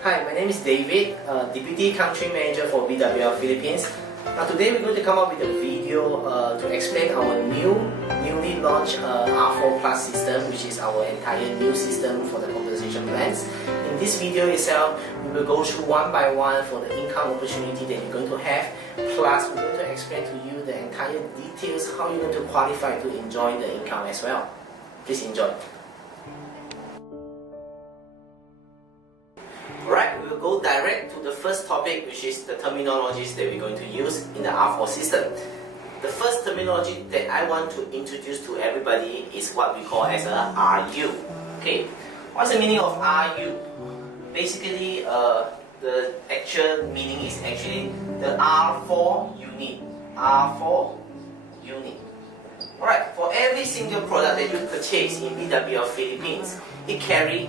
Hi, my name is David, Deputy Country Manager for BWL Philippines. Now today we're going to come up with a video to explain our newly launched R4 Plus system, which is our entire new system for the compensation plans. In this video itself, we will go through one by one for the income opportunity that you're going to have. Plus, we're going to explain to you the entire details, how you're going to qualify to enjoy the income as well. Please enjoy. Alright, we will go direct to the first topic, which is the terminologies that we're going to use in the R4 system. The first terminology that I want to introduce to everybody is what we call as a RU. Okay, what's the meaning of RU? Basically, the actual meaning is actually the R4 unit. R4 unit. Alright, for every single product that you purchase in BWL Philippines, it carries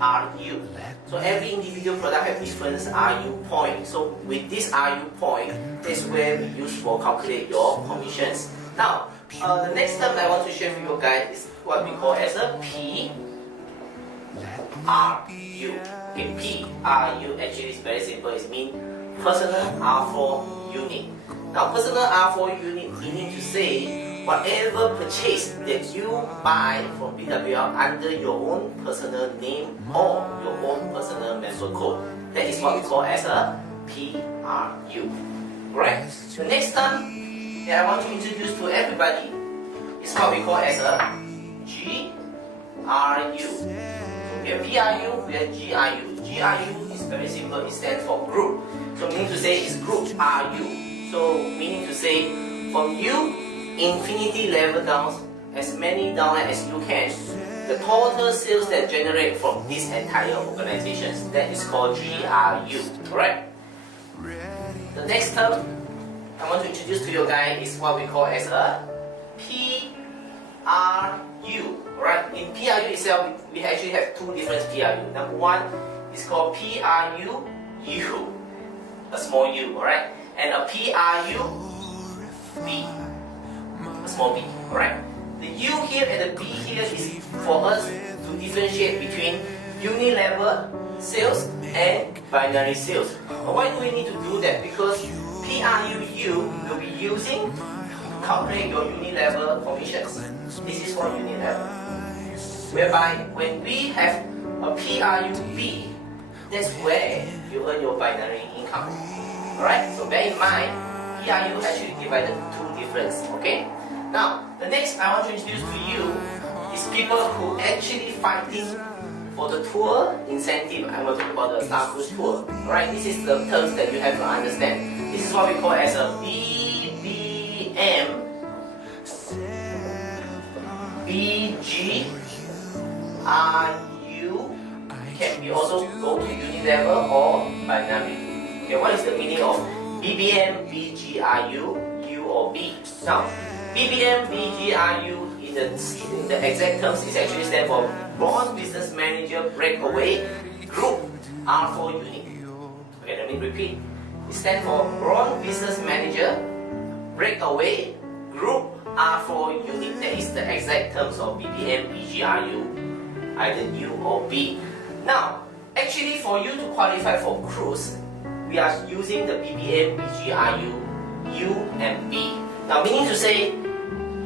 RU. So every individual product has different RU point. So with this RU point, that's where we use for calculate your commissions. Now, the next term I want to share with you guys is what we call as a PRU. Okay, PRU actually is very simple. It means personal R4 unit. Now, personal R4 unit meaning to say whatever purchase that you buy from BWL under your own personal name or your own personal method code. That is what we call as a PRU. Right? The next term that I want to introduce to everybody is what we call as a GRU. So we have PRU, we have GRU. GRU is very simple, it stands for group. So meaning to say it's group RU. So meaning to say from you infinity level down, as many down as you can, the total sales that generate from this entire organization, that is called GRU. Alright? The next term I want to introduce to you guys is what we call as a PRU. Alright? In PRU itself, we actually have two different PRU. Number one is called PRU U, a small u, alright? And a PRU B, a small b, alright? The U here and the B here is for us to differentiate between uni-level sales and binary sales. But why do we need to do that? Because PRU will be using to calculate your uni-level commissions. This is for uni-level. Whereby when we have a PRU B, that's where you earn your binary income. Alright? So bear in mind, PRU actually divided two difference. Okay? Now, the next I want to introduce to you is people who actually fighting for the tour incentive. I'm going to talk about the Star Cruise tour. Alright, this is the terms that you have to understand. This is what we call as a BBM, BGRU, can be also go to unit level or binary. Okay, what is the meaning of BBM, BGRU, U or B? Now, BBM, BGRU in the exact terms is actually stand for Bronze Business Manager Breakaway Group R4 Unit. Okay, let me repeat. It stands for Bronze Business Manager Breakaway Group R4 Unit. That is the exact terms of BBM, BGRU, either U or B. Now, actually for you to qualify for cruise, we are using the BBM, BGRU, U and B. Now, meaning to say,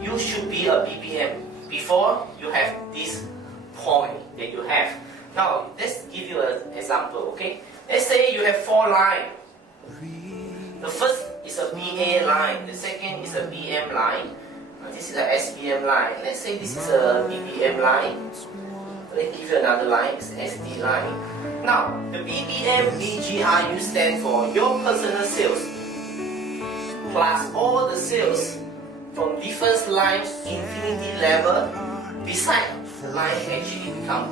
you should be a BBM before you have this point that you have. Now, let's give you an example, okay? Let's say you have 4 lines. The first is a BA line, the second is a BM line, this is a SBM line. Let's say this is a BBM line. Let me give you another line, it's SD line. Now, the BBM, BGRU stand for your personal sales plus all the sales from different lines infinity level beside the line actually become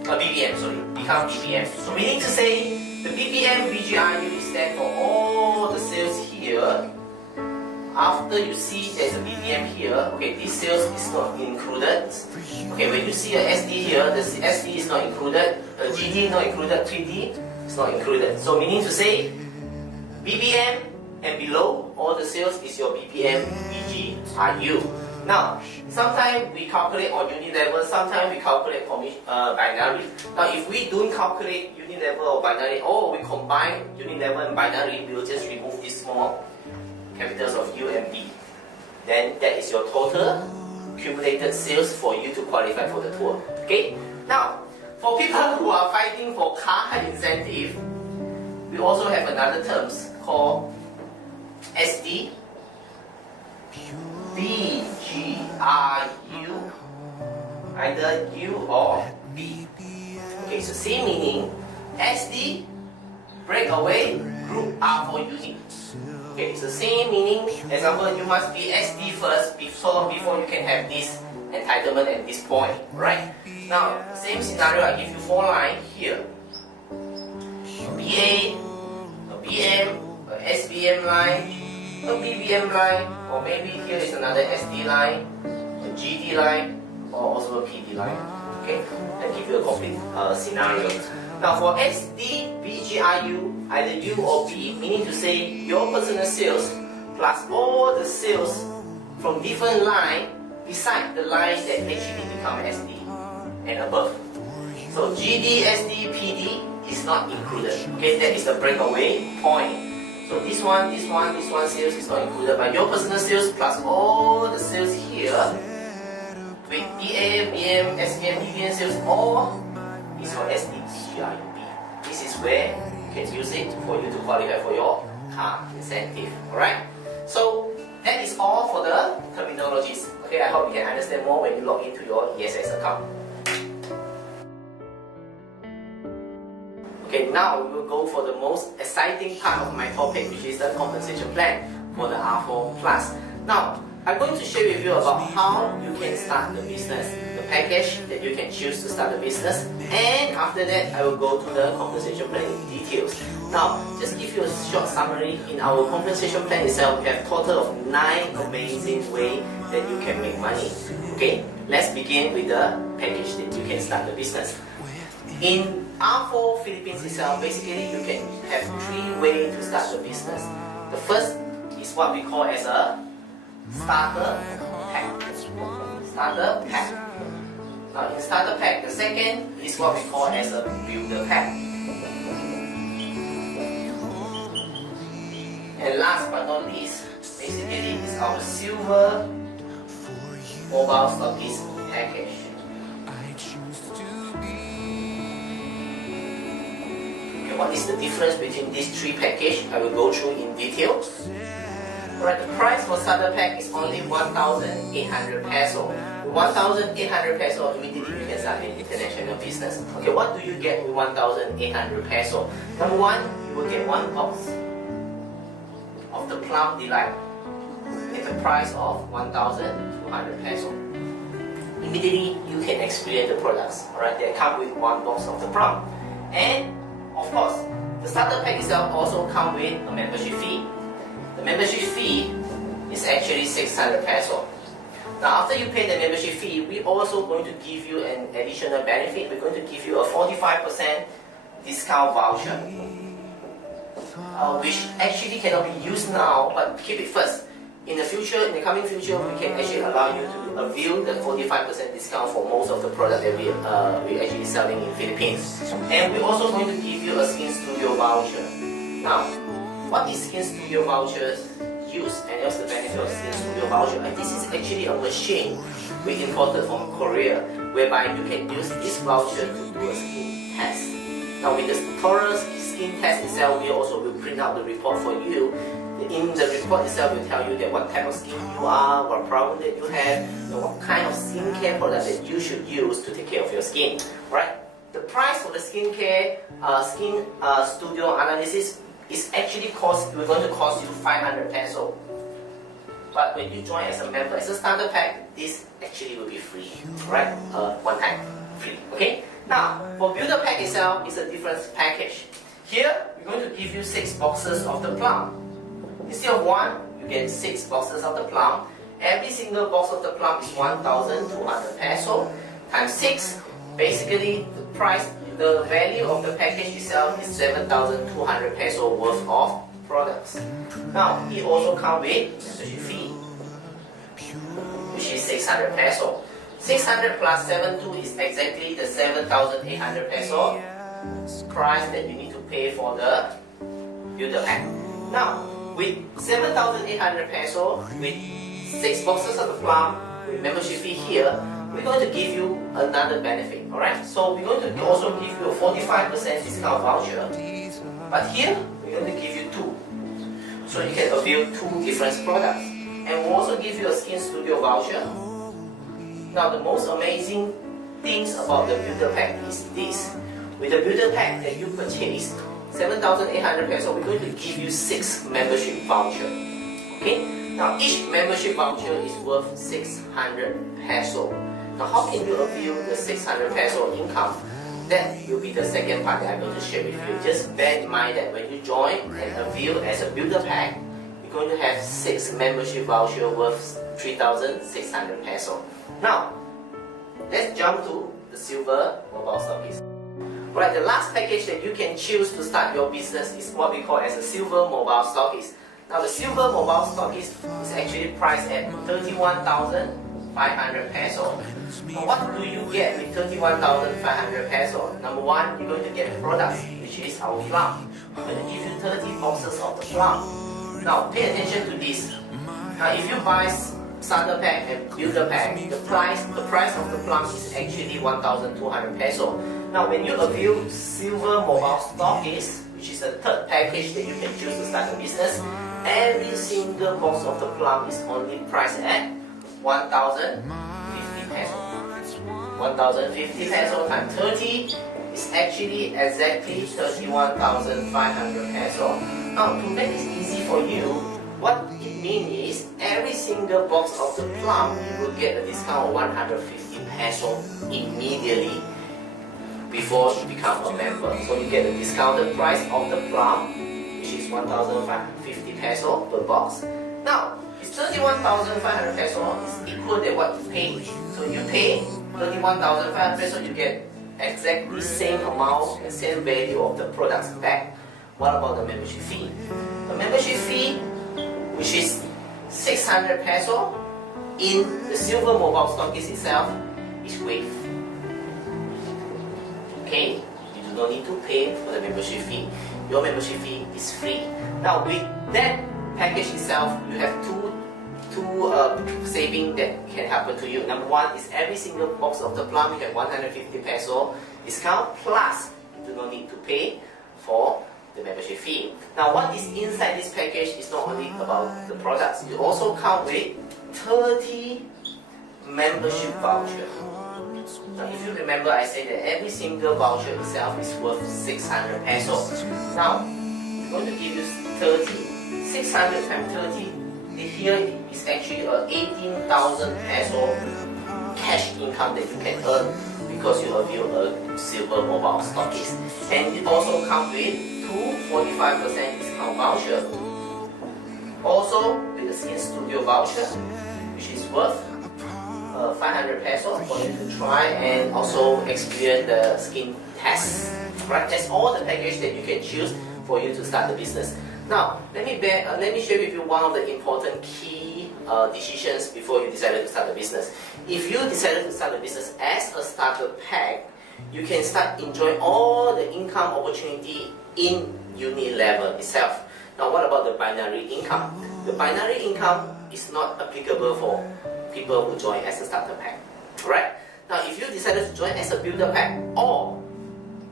become BBM. So meaning to say the BBM, BGRU stand for all the sales here. After you see there's a BBM here, okay, this sales is not included. Okay, when you see a SD here, the SD is not included, the GD not included, 3D is not included. So meaning to say BBM and below all the sales is your BBM, BGRU. Now, sometimes we calculate on unit level, sometimes we calculate binary. Now, if we don't calculate unit level or binary, or we combine unit level and binary, we will just remove these small capitals of U and B. Then that is your total accumulated sales for you to qualify for the tour. Okay? Now, for people who are fighting for car incentive, we also have another terms called SD, BGRU, either U or B. Okay, so same meaning. SD, breakaway, group R4 unit. Okay, so same meaning. Example, you must be SD first before you can have this entitlement at this point, right? Now, same scenario, I give you 4 lines here. A BA, a BM, a SBM line, a BBM line, or maybe here is another SD line, a GD line, or also a PD line. Okay, I give you a complete scenario. Now for SD, BGRU, either U or B, meaning to say your personal sales plus all the sales from different line beside the line that actually become SD and above. So GD, SD, PD is not included. Okay, that is the breakaway point. So this one sales is not included, but your personal sales plus all the sales here with BA, BM, SBM, BBM sales, all is for SD, BGRUB. This is where you can use it for you to qualify for your car incentive. Alright? So that is all for the terminologies. Okay, I hope you can understand more when you log into your ESS account. Okay, now we will go for the most exciting part of my topic, which is the compensation plan for the R4 Plus. Now, I'm going to share with you about how you can start the business, the package that you can choose to start the business, and after that, I will go to the compensation plan in details. Now, just give you a short summary. In our compensation plan itself, we have a total of 9 amazing ways that you can make money. Okay, let's begin with the package that you can start the business. In R4 Philippines itself, basically you can have 3 ways to start the business. The first is what we call as a starter pack. Starter pack. Now in starter pack, the second is what we call as a builder pack. And last but not least, basically is our silver mobile stockist package. What is the difference between these 3 packages? I will go through in detail. Alright, the price for starter pack is only 1,800 peso. 1,800 peso, immediately you can start an international business. Okay, what do you get with 1,800 peso? Number 1, you will get 1 box of the Plum Delight at the price of 1,200 peso. Immediately you can experience the products. Alright, they come with 1 box of the Plum. And of course, the starter pack itself also comes with a membership fee. The membership fee is actually 600 peso. Now after you pay the membership fee, we're also going to give you an additional benefit. We're going to give you a 45% discount voucher, which actually cannot be used now, but keep it first. In the future, in the coming future, we can actually allow you to avail the 45% discount for most of the products that we're actually selling in Philippines. And we're also going to give you a Skin Studio voucher. Now, what is Skin Studio vouchers use, and what's the benefit of Skin Studio voucher? And this is actually a machine we imported from Korea, whereby you can use this voucher to do a skin test. Now, with the thorough skin test itself, we also will print out the report for you. In the report itself, will tell you that what type of skin you are, what problem that you have, and what kind of skincare product that you should use to take care of your skin. Right? The price for the skincare skin studio analysis is actually we're going to cost you 500 peso. But when you join as a member, as a starter pack, this actually will be free. Right? One time free. Okay? Now, for builder pack itself, it's a different package. Here, we're going to give you 6 boxes of the Plum. Instead of 1, you get 6 boxes of the Plum. Every single box of the Plum is 1,200 peso times 6. Basically, the value of the package itself is 7,200 peso worth of products. Now, it also comes with membership fee, which is 600 peso. 600 plus 72 is exactly the 7,800 peso price that you need to pay for the builder pack. Now, with 7,800 peso, with 6 boxes of the plum, with membership fee here, we're going to give you another benefit, alright? So we're going to also give you a 45% discount voucher, but here, we're going to give you 2. So you can avail 2 different products. And we'll also give you a Skin Studio voucher. Now the most amazing things about the builder pack is this. With the builder pack that you purchased, 7,800 peso, we're going to give you 6 membership vouchers. Okay? Now each membership voucher is worth 600 peso. Now how can you avail the 600 peso income? That will be the second part that I'm going to share with you. Just bear in mind that when you join and avail as a builder pack, you're going to have 6 membership vouchers worth 3,600 peso. Now, let's jump to the silver mobile stockist. Right, the last package that you can choose to start your business is what we call as a silver mobile stockist. Now, the silver mobile stockist is actually priced at 31,500 peso. Now, what do you get with 31,500 peso? Number one, you're going to get a product, which is our plum. We're going to give you 30 boxes of the plum. Now, pay attention to this. Now, if you buy starter pack and builder pack, the price of the plum is actually 1,200 peso. Now when you avail silver mobile stockist, which is the third package that you can choose to start a business, every single box of the plum is only priced at 1,050 peso. 1,050 peso times 30 is actually exactly 31,500 peso. Now to make this easy for you, what it means is every single box of the plum you will get a discount of 150 peso immediately before you become a member. So you get a discounted price of the plum, which is 1,550 peso per box. Now, it's 31,500 peso is equal to what you pay. So you pay 31,500 peso, you get exactly same amount and same value of the products back. What about the membership fee? The membership fee, which is 600 peso in the silver mobile stockist itself, is waived. Okay, you do not need to pay for the membership fee. Your membership fee is free. Now with that package itself, you have two savings that can happen to you. Number one is every single box of the plum you have 150 peso discount, plus you do not need to pay for the membership fee. Now what is inside this package is not only about the products, it also comes with 30 membership vouchers. Now if you remember, I said that every single voucher itself is worth 600 pesos. Now we're going to give you 30. 600 times 30, here is actually a 18,000 peso cash income that you can earn because you avail a silver mobile stockist. And it also comes with 45% discount voucher. Also with the Skin Studio voucher, which is worth 500 pesos for you to try and also experience the skin test. Right? That's all the package that you can choose for you to start the business. Now, let me share with you one of the important key decisions before you decided to start a business. If you decided to start a business as a starter pack, you can start enjoying all the income opportunity in uni level itself. Now, what about the binary income? The binary income is not applicable for people who join as a starter pack. Right? Now, if you decided to join as a builder pack or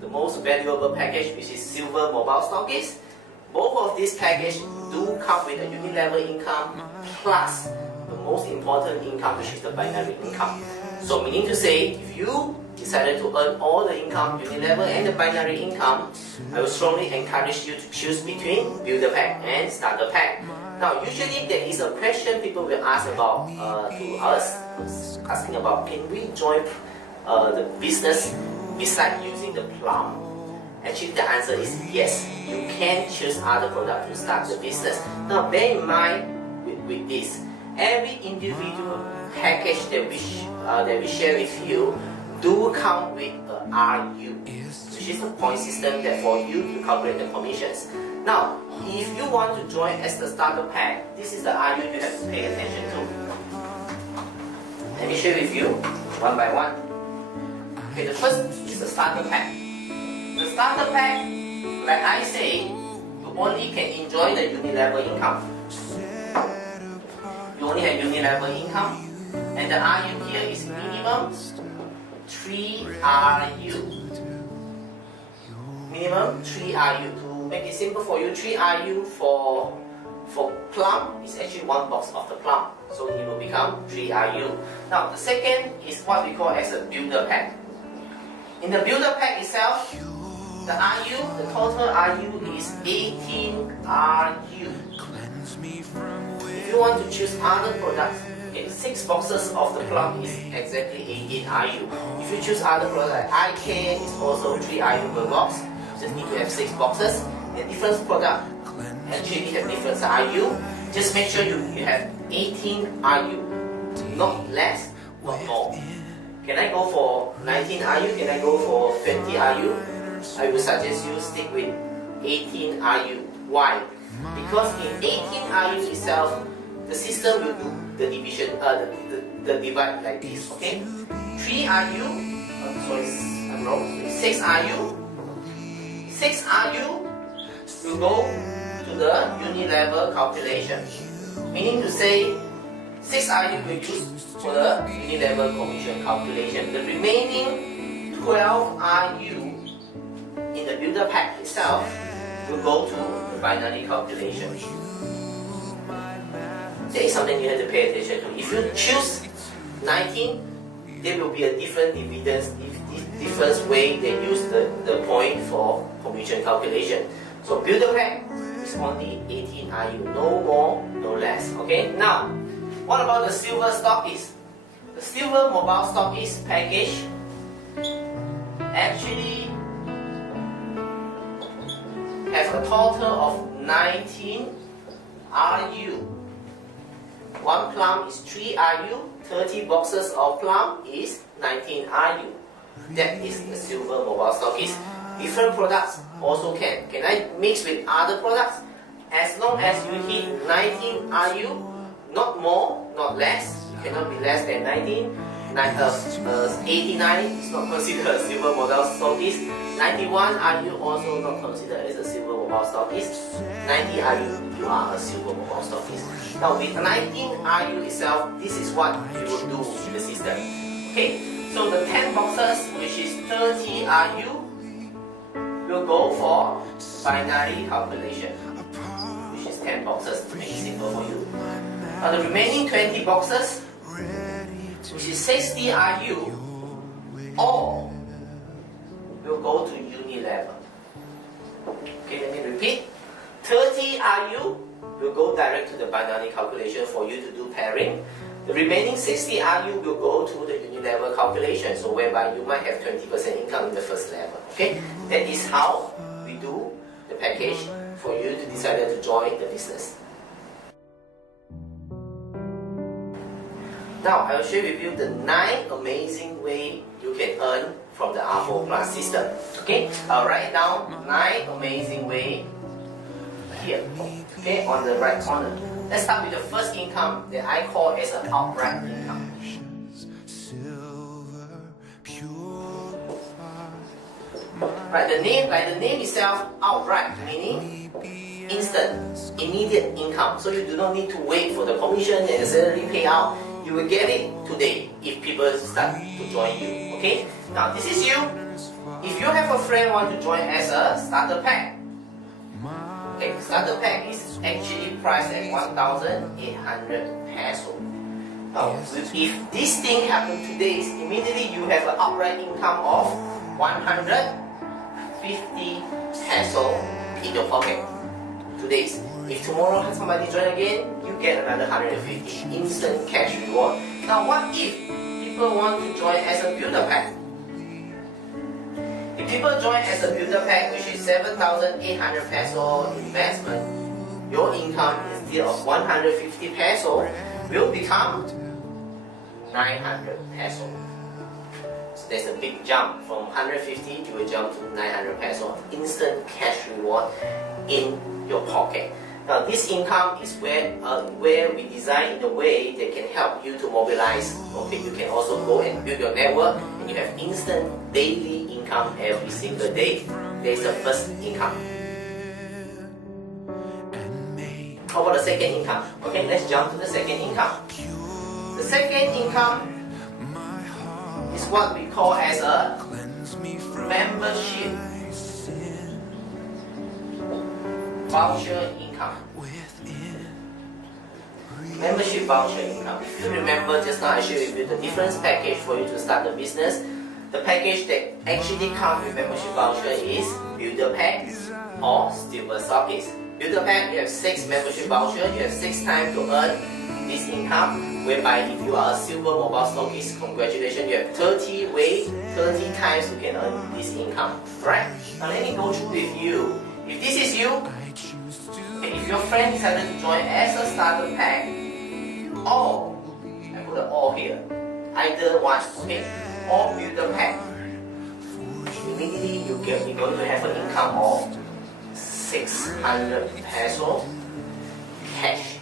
the most valuable package, which is silver mobile stockist, both of these packages do come with a uni level income plus the most important income, which is the binary income. So meaning to say, if you decided to earn all the income, uni level and the binary income, I will strongly encourage you to choose between builder pack and starter pack. Now usually there is a question people will ask about to us, asking about, can we join the business besides using the plum? Actually the answer is yes, you can choose other products to start the business. Now bear in mind with this, every individual package that we share with you do come with a RU, which is a point system that for you to calculate the commissions. Now, if you want to join as the starter pack, this is the RU you have to pay attention to. Let me share with you one by one. Okay, the first is the starter pack. The starter pack, like I say, you only can enjoy the uni-level income. You only have uni-level income, and the RU here is minimum 3 RU. Minimum 3 RU. To make it simple for you, 3 RU for plum is actually 1 box of the plum. So it will become 3 RU. Now the second is what we call as a builder pack. In the builder pack itself, the RU, the total RU is 18 RU. If you want to choose other products, okay, 6 boxes of the plum is exactly 18 RU. If you choose other products like iCare, it's also 3 RU per box. You just need to have 6 boxes. And different product actually have different RU. Just make sure you have 18 RU, not less, not more. Can I go for 19 RU? Can I go for 20 RU? I would suggest you stick with 18 RU. Why? Because in 18 RU itself, the system will do the division, the divide like this. Okay, 3 RU. Sorry, I'm wrong. 6 RU. 6 RU will go to the uni-level calculation. Meaning to say, 6 RU will use for the uni-level commission calculation. The remaining 12 RU in the builder pack itself will go to the binary calculation. There is something you have to pay attention to. If you choose 19, there will be a different dividends, different way they use the point for commission calculation. So builder pack is only 18 RU, no more, no less. Okay, now what about the silver stockist? The silver mobile stockist package actually have a total of 19 RU. 1 plum is 3 RU, 30 boxes of plum is 19 RU. That is the silver mobile stockist. Different products also can. Can I mix with other products? As long as you hit 19 RU, not more, not less. You cannot be less than 19. 89 is not considered a silver mobile stockist. 91 RU also not considered as a silver mobile stockist. 90 RU, you are a silver mobile stockist. Now with 19 RU itself, this is what you will do in the system. Okay, so the 10 boxes, which is 30 RU, will go for binary calculation, which is 10 boxes to make it simple for you. Now the remaining 20 boxes, which is 60 RU, all will go to uni level. Okay, let me repeat. 30 RU will go direct to the binary calculation for you to do pairing. The remaining 60 RU will go to the uni level calculation, so whereby you might have 20% income in the first level. Okay, that is how we do the package for you to decide to join the business. Now I will share with you the 9 amazing ways you can earn from the R4 Plus system. Okay, I'll write down 9 amazing ways here. Okay, on the right corner. Let's start with the first income that I call as an outright income. Right, like the name itself, outright, meaning instant, immediate income. So you do not need to wait for the commission and the salary payout. You will get it today if people start to join you. Okay? Now this is you. If you have a friend want to join as a starter pack, okay, starter pack is actually priced at 1,800 peso. Now, if this thing happens today, immediately you have an outright income of 150 peso in your pocket. Today. If tomorrow somebody join again, you get another 150 instant cash reward. Now what if people want to join as a builder pack? If people join as a builder pack, which is 7,800 peso investment, your income instead of 150 peso will become 900 peso. So there's a big jump from 150, you will jump to 900 peso instant cash reward in your pocket. Now this income is where we design in a way that can help you to mobilize. Okay, you can also go and build your network and you have instant daily income every single day. That is the first income. How about the second income? Okay, let's jump to the second income. The second income is what we call as a membership voucher income. Membership voucher income. If you remember just now I shared with you the difference package for you to start the business. The package that actually comes with membership voucher is Builder Pack or Silver Stockist. Builder Pack, you have 6 membership voucher, you have 6 times to earn this income, whereby if you are a Silver Mobile Stockist, congratulations, you have 30 times you can earn this income. Right? Now let me go through with you. If this is you, okay, if your friend decided to join as a starter pack, or, I put an or here, either one, okay, or Builder Pack, immediately you're going to have an income of 600 peso cash.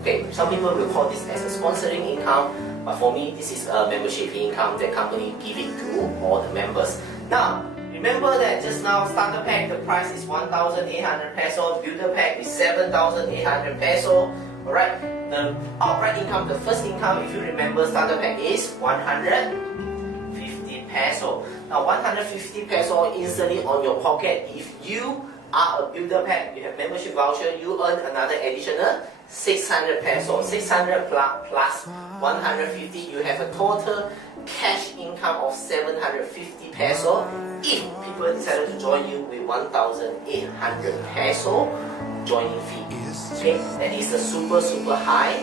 Okay, some people will call this as a sponsoring income, but for me this is a membership income that company give it to all the members. Now, remember that just now starter pack the price is 1,800 peso, builder pack is 7,800 peso. Alright, the outright income, the first income, if you remember, starter pack is 150 peso. Now 150 peso instantly on your pocket. If you are a builder pack, you have membership voucher, you earn another additional 600 peso. 600 plus 150, you have a total cash income of 750 peso. If people decided to join you with 1,800 peso joining fee. Okay, that is the super high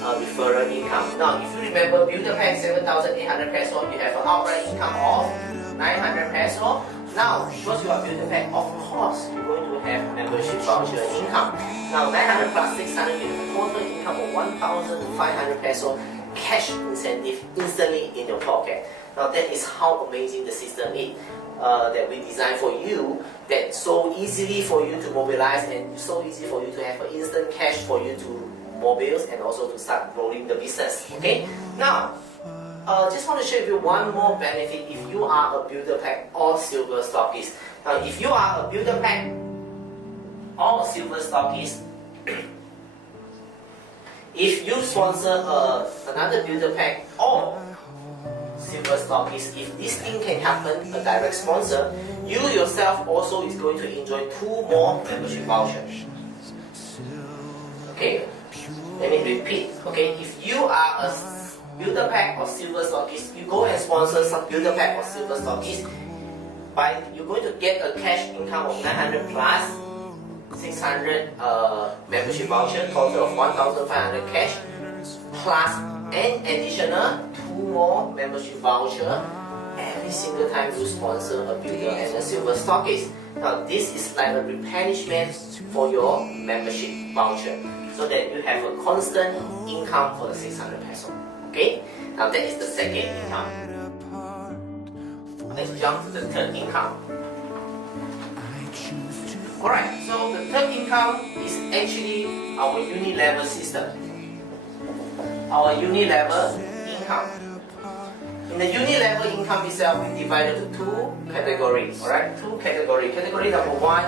referral income. Now, if you remember, builder pack 7,800 peso, you have an outright income of 900 peso. Now, because you are builder pack, of course, you're going to have membership voucher income. Now, 900 plus 600, you have a total income of 1,500 peso cash incentive instantly in your pocket. Now, that is how amazing the system is. That we design for you, that's so easily for you to mobilize and so easy for you to have an instant cash for you to mobilize and also to start growing the business. Okay, now just want to share with you one more benefit if you are a builder pack or silver stockist. Now if you are a builder pack or silver stockist, if you sponsor another builder pack or silver stockist, if this thing can happen, a direct sponsor, you yourself also is going to enjoy 2 more membership vouchers. Okay, let me repeat. Okay, if you are a builder pack or silver stockist, you go and sponsor some builder pack or silver stockist, you're going to get a cash income of 900 plus 600 membership voucher, total of 1,500 cash, plus an additional 2 more membership voucher every single time you sponsor a builder and a silver stockist. Now this is like a replenishment for your membership voucher, so that you have a constant income for the 600 peso. Okay, now that is the second income. Let's jump to the third income. Alright, so the third income is actually our uni-level system. Our uni-level income. In the uni-level income itself, we divided into 2 categories. Alright, 2 categories. Category number 1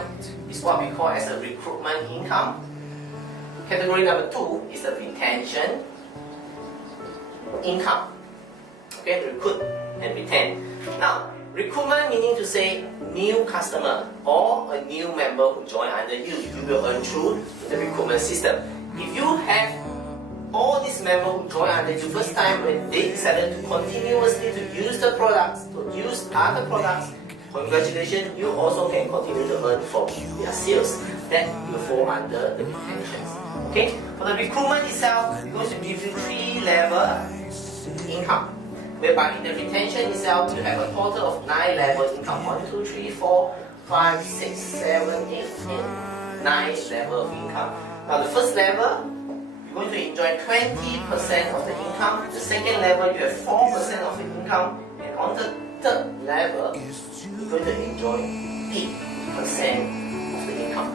is what we call as a recruitment income. Category number 2 is the retention income. Okay, recruit and retain. Now, recruitment meaning to say new customer or a new member who join under you. You will earn through the recruitment system. If you have all these members who join under you first time when they decided to continuously to use the products, to use other products, congratulations, you also can continue to earn from their sales. That will fall under the retention. Okay, for the recruitment itself, we're going to give you 3 level income. Whereby in the retention itself, you have a total of 9 level income. 1, 2, 3, 4, 5, 6, 7, 8, 9 level of income. Now the first level, you're going to enjoy 20% of the income. The second level, you have 4% of the income. And on the third level, you're going to enjoy 8% of the income.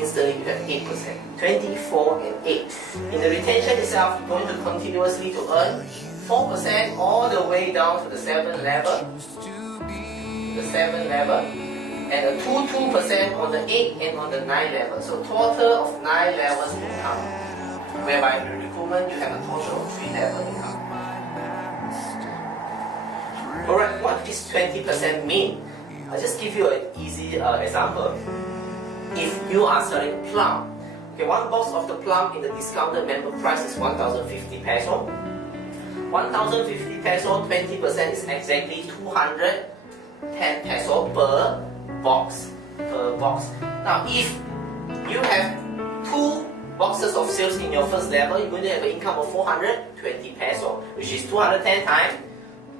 instantly you have 8%. 24 and 8. In the retention itself, you're going to continuously to earn 4% all the way down to the 7th level. The 7th level. And a 2% on the 8th and on the 9th level. So total of 9 levels income. Whereby in the recruitment you have a total of 3 level income. Alright, what does 20% mean? I'll just give you an easy example. If you are selling plum, okay, one box of the plum in the discounted member price is 1,050 peso. 1,050 peso, 20% is exactly 210 peso per box. Now, if you have 2 boxes of sales in your first level, you're going to have an income of 420 peso, which is 210 times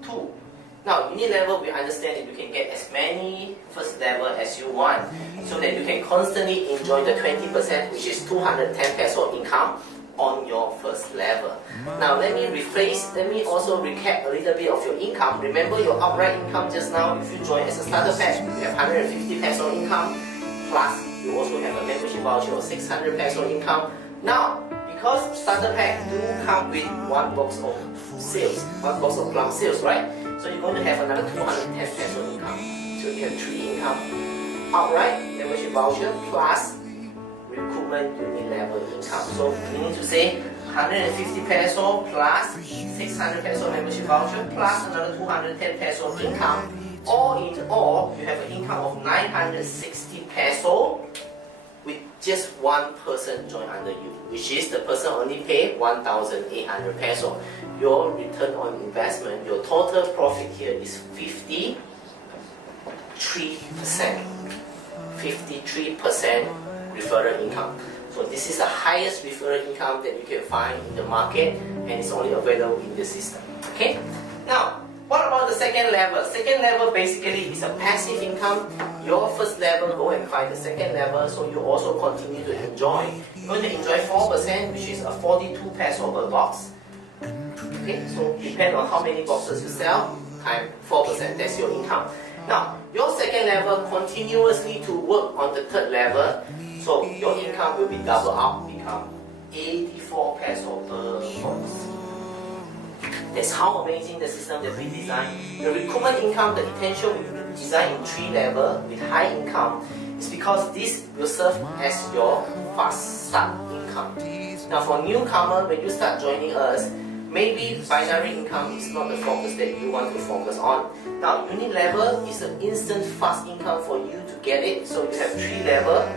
2. Now, unit level, we understand that you can get as many first level as you want, so that you can constantly enjoy the 20%, which is 210 peso income on your first level. Now, let me also recap a little bit of your income. Remember your outright income just now, if you join as a starter pack, you have 150 peso income, plus you also have a membership voucher of 600 peso income. Now, because starter pack do come with 1 box of sales, 1 box of plum sales, right? So you're going to have another 210 peso income. So you have 3 income. Outright membership voucher plus recruitment unit level income. So meaning to say 150 peso plus 600 peso membership voucher plus another 210 peso income. All in all, you have an income of 960 peso with just 1 person join under you, which is the person only pay 1,800 peso. Your return on investment, your total profit here is 53%. 53% referral income. So this is the highest referral income that you can find in the market, and it's only available in the system. Okay? Now, what about the second level? Second level basically is a passive income. Your first level, go and find the second level, so you also continue to enjoy. You're going to enjoy 4%, which is a 42 peso per box. Okay, so depend on how many boxes you sell, times 4%, that's your income. Now, your second level continuously to work on the third level, so your income will be double up, become 84 peso per box. That's how amazing the system that we designed. The recruitment income, the intention we design in 3 levels with high income is because this will serve as your fast start income. Now for newcomer, when you start joining us, maybe binary income is not the focus that you want to focus on. Now unit level is an instant fast income for you to get it. So you have 3 levels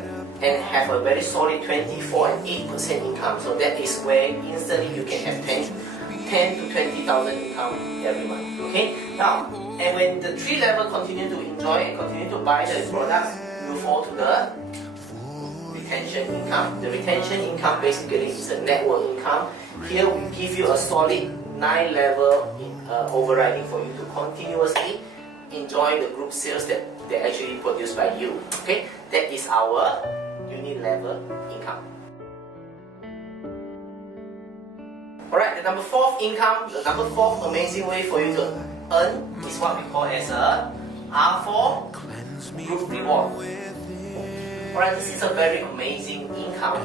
and have a very solid 24 and 8% income. So that is where instantly you can have 10 to 20,000 income every month. Okay? Now, and when the 3 level continue to enjoy and continue to buy the products, you fall to the retention income. The retention income basically is a network income. Here we give you a solid 9 level overriding for you to continuously enjoy the group sales that they're actually produced by you. Okay? That is our unit level income. Alright, the number 4th income, the number 4th amazing way for you to earn is what we call as a R4 group reward. Alright, this is a very amazing income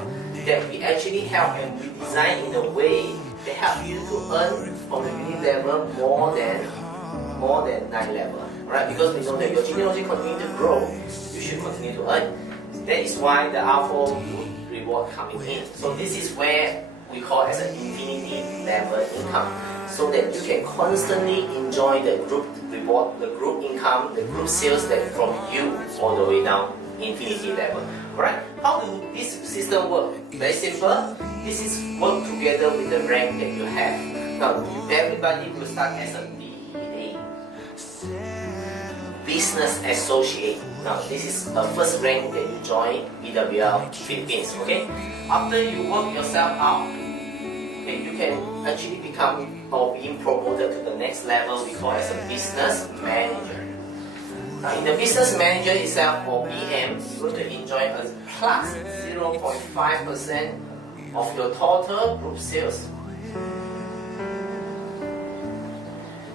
that we actually help and we design in a way that help you to earn from the unit level more than 9 level. Alright, because we know that your genealogy continue to grow, you should continue to earn. That is why the R4 group reward coming in. So this is where we call as an infinity level income, so that you can constantly enjoy the group reward, the group income, the group sales that from you all the way down infinity level. Alright, how do this system work? Very simple. This is work together with the rank that you have. Now, everybody will start as a BA, Business Associate. Now, this is the first rank that you join BWL Philippines. Okay, after you work yourself out, okay, you can actually become or being promoted to the next level we call as a business manager. Now, in the business manager itself, or BM, you're going to enjoy a plus 0.5% of your total group sales.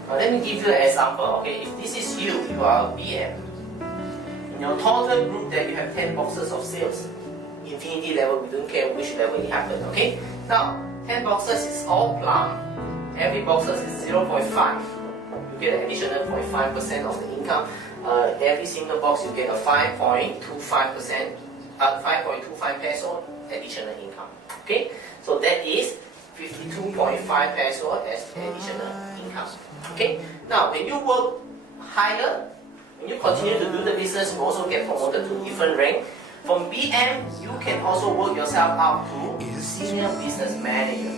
Now, let me give you an example. Okay, if this is you, you are a BM. In your total group that you have 10 boxes of sales. infinity level, we don't care which level it happened, okay? Now, 10 boxes is all plum. Every boxes is 0.5. You get an additional 0.5% of the income. Every single box you get a 5.25%, 5.25 peso additional income. Okay, so that is 52.5 peso as additional income. Okay, now when you work higher, when you continue to do the business, you also get promoted to different rank. From BM, you can also work yourself up to senior business manager.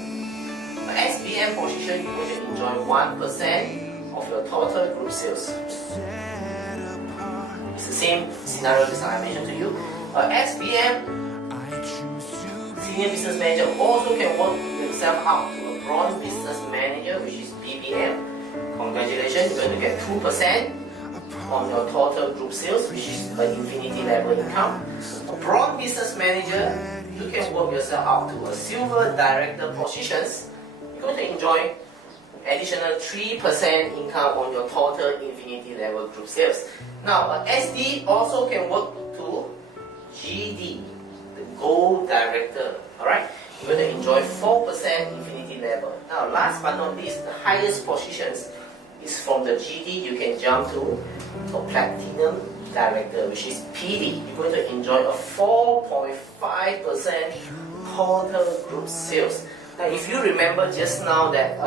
The SBM position, you're going to enjoy 1% of your total group sales. It's the same scenario that I mentioned to you. SBM, senior business manager, also can work yourself up to a bronze business manager, which is BBM. Congratulations, you're going to get 2% on your total group sales, which is an infinity level income. A bronze business manager, you can work yourself up to a silver director positions. You're going to enjoy additional 3% income on your total infinity level group sales. Now, SD also can work to GD, the gold director. Alright, you're going to enjoy 4% infinity level. Now, last but not least, the highest positions is from the GD. You can jump to a platinum director, which is PD. You're going to enjoy a 4.5% total group sales. Now, if you remember just now that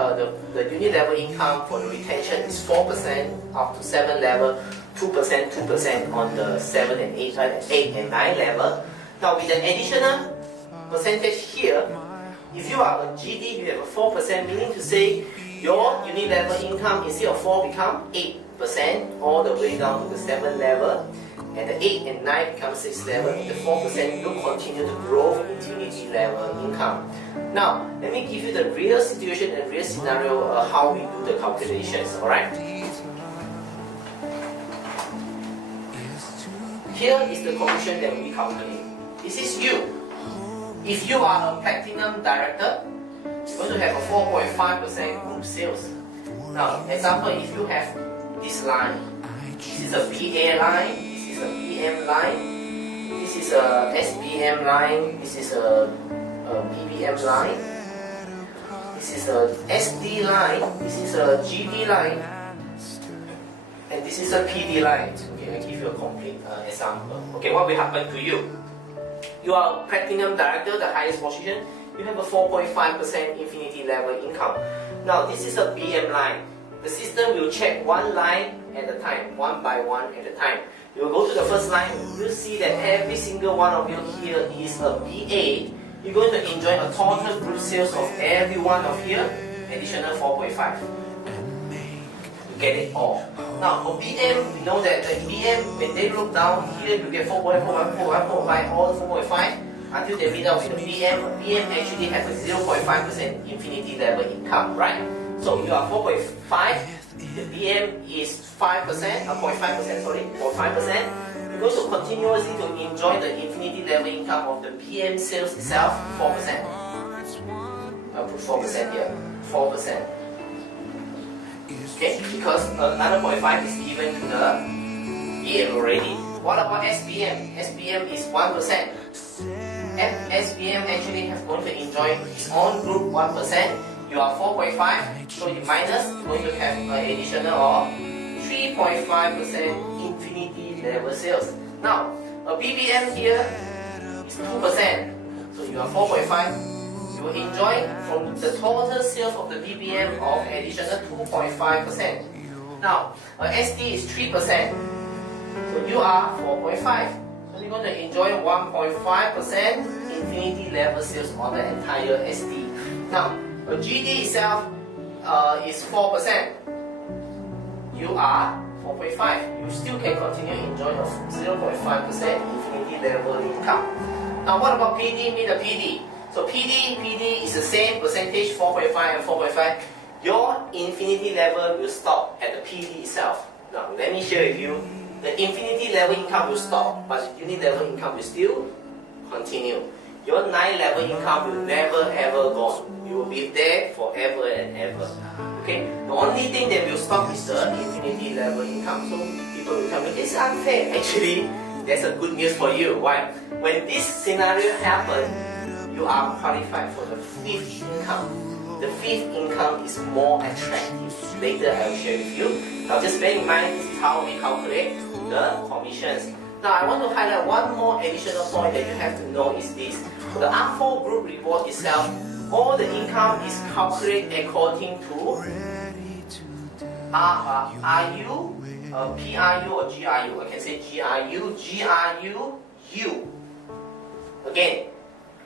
the unit level income for the retention is 4% up to 7 level, 2% on the 7 and 8 and 9 level. Now, with the additional percentage here, if you are a GD, you have a 4%, meaning to say your unit level income instead of 4 become 8% all the way down to the 7 level, and the 8 and 9 become 6 level, and the 4% will continue to grow into unity level income. Now, let me give you the real situation and real scenario how we do the calculations, alright? Here is the commission that we calculate. This is you. If you are a platinum director, you're going to have a 4.5% group sales. Now, example, if you have this line, this is a BA line, this is a BM line, this is a SBM line, this is a BBM line, this is a SD line, this is a GD line, and this is a PD line. Okay, I'll give you a complete example. Okay, what will happen to you? You are a platinum director, the highest position. You have a 4.5% infinity level income. Now, this is a BM line. The system will check one line at a time, one by one at a time. You will go to the first line, you'll see that every single one of you here is a BA. You're going to enjoy a total group sales of every one of here, additional 4.5. You get it all. Now, for BM, we know that the BM, when they look down here, you get 4.4, 4.5, all 4.5. Until they meet up with the BM, BM actually has a 0.5% infinity level income, right? So you are 4.5, the BM is 5%, 0.5%, sorry, 0.5%. You're going to continuously to enjoy the infinity level income of the BM sales itself, 4%. I'll put 4% here, 4%. Okay, because another 0.5 is given to the BM already. What about SBM? SBM is 1%. SBM actually has going to enjoy its own group 1%. You are 4.5, so you minus, you're going to have an additional of 3.5% infinity level sales. Now, a BBM here is 2%, so you are 4.5. You will enjoy from the total sales of the BBM of additional 2.5%. Now, SD is 3%, so you are 4.5. So you're going to enjoy 1.5% infinity level sales on the entire SD. Now, GD itself is 4%. You are 4.5. You still can continue enjoy a 0.5% infinity level income. Now, what about PD? Meet the PD. So PD is the same percentage, 4.5 and 4.5. Your infinity level will stop at the PD itself. Now, let me share with you. The infinity level income will stop, but the unit level income will still continue. Your 9 level income will never ever go. You will be there forever and ever. Okay? The only thing that will stop is the infinity level income. So people will tell me, it's unfair. Actually, That's a good news for you. Why? When this scenario happens, you are qualified for the fifth income. The fifth income is more attractive. Later I will share with you. Now just bear in mind, this is how we calculate the commissions. Now I want to highlight one more additional point that you have to know is this. For the R4 group reward itself, all the income is calculated according to RU, PRU or GRU. I can say GRU, U. Again,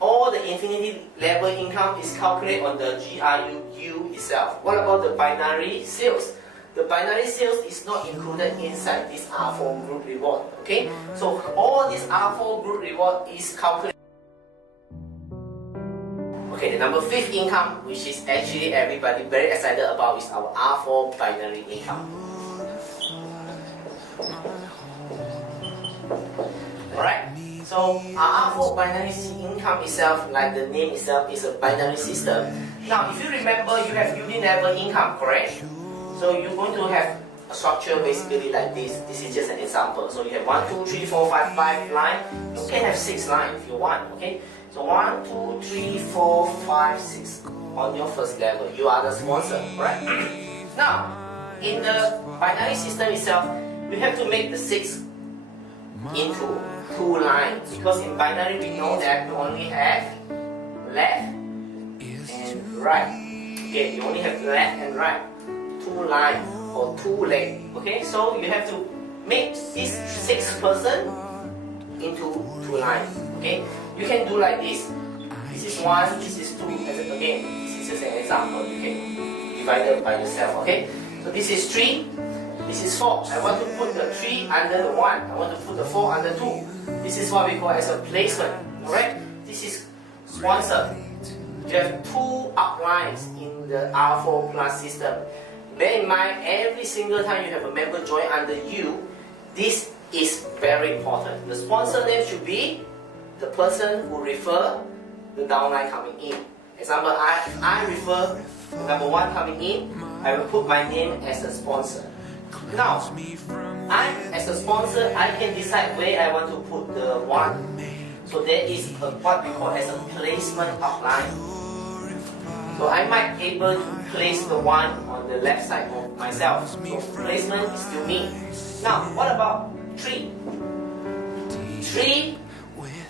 all the infinity level income is calculated on the GRU itself. What about the binary sales? The binary sales is not included inside this R4 group reward. Okay, so all this R4 group reward is calculated. Okay, the number 5th income, which is actually everybody very excited about, is our R4 binary income. Alright, so our R4 binary income itself, like the name itself, is a binary system. Now, if you remember, you have unit level income, correct? So you're going to have a structure basically like this. This is just an example. So you have 1, 2, 3, 4, 5 lines. You can have 6 lines if you want. Okay. So 1, 2, 3, 4, 5, 6 on your first level. You are the sponsor, right? Now, in the binary system itself, you have to make the 6 into 2 lines, because in binary we know that you only have left and right. Okay, you only have left and right. 2 lines or 2 legs. Okay, so you have to make this 6 person into 2 lines. Okay, you can do like this. This is 1, this is 2. Again, this is just an example. You can divide it by yourself. Okay, so this is 3, this is 4. I want to put the 3 under the 1. I want to put the 4 under 2. This is what we call as a placement. Alright, this is sponsor. You have 2 uplines in the R4 plus system. Bear in mind, every single time you have a member join under you, this is very important. The sponsor name should be the person who refer the downline coming in. Example, I refer the number 1 coming in, I will put my name as a sponsor. Now, as a sponsor, I can decide where I want to put the 1. So there is what we call as a placement outline. So I might be able to place the 1 on the left side of myself. So placement is still me. Now, what about 3? 3,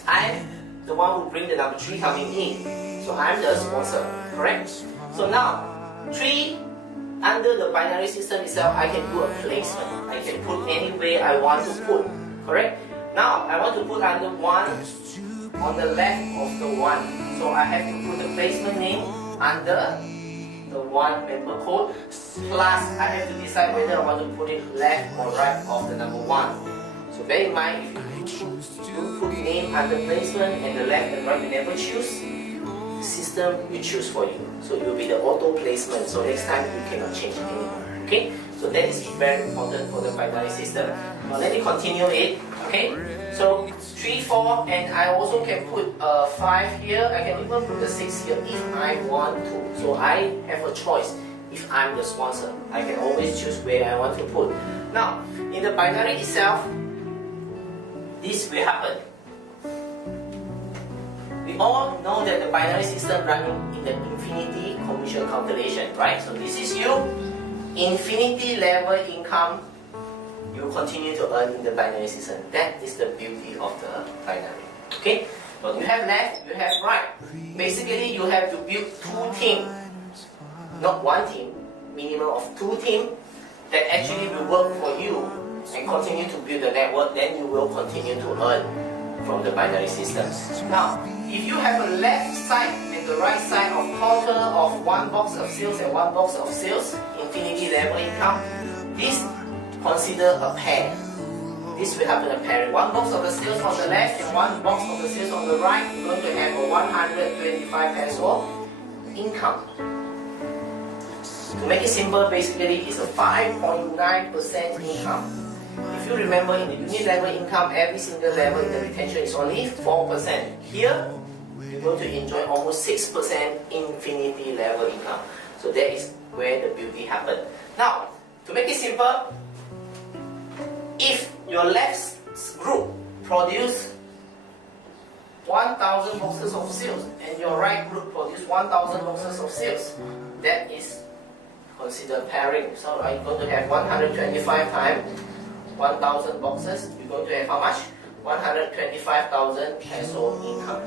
I'm the one who bring the number 3 coming in. So I'm the sponsor, correct? So now, 3, under the binary system itself, I can do a placement. I can put anywhere I want to put, correct? Now, I want to put under 1 on the left of the 1. So I have to put the placement name under the 1 member code, plus I have to decide whether I want to put it left or right of the number 1. So bear in mind, if you put name under placement and the left and right you never choose, the system will choose for you. So it will be the auto placement, so next time you cannot change anymore. Okay? So that is very important for the binary system. Now let me continue it. Okay? So 3, 4, and I also can put 5 here. I can even put the 6 here if I want to. So I have a choice. If I'm the sponsor, I can always choose where I want to put. Now, in the binary itself, this will happen. We all know that the binary system running in the infinity commission calculation, right? So this is you. Infinity level income you continue to earn in the binary system. That is the beauty of the binary. Okay? But you have left, you have right. Basically, you have to build 2 teams, not 1 team, minimum of 2 teams that actually will work for you and continue to build the network. Then you will continue to earn from the binary systems. Now, if you have a left side and the right side of total of 1 box of sales and 1 box of sales, infinity level income, this consider a pair. This will happen a pair. 1 box of the sales on the left and 1 box of the sales on the right, you're going to have a 125 peso income. To make it simple, basically it's a 5.9% income. If you remember, in the unit level income, every single level in the retention is only 4%. Here, you're going to enjoy almost 6% infinity level income. So that is where the beauty happens. Now, to make it simple, if your left group produce 1,000 boxes of sales and your right group produce 1,000 boxes of sales, that is considered pairing. So are you going to have 125 times 1,000 boxes? You're going to have how much? 125,000 peso income.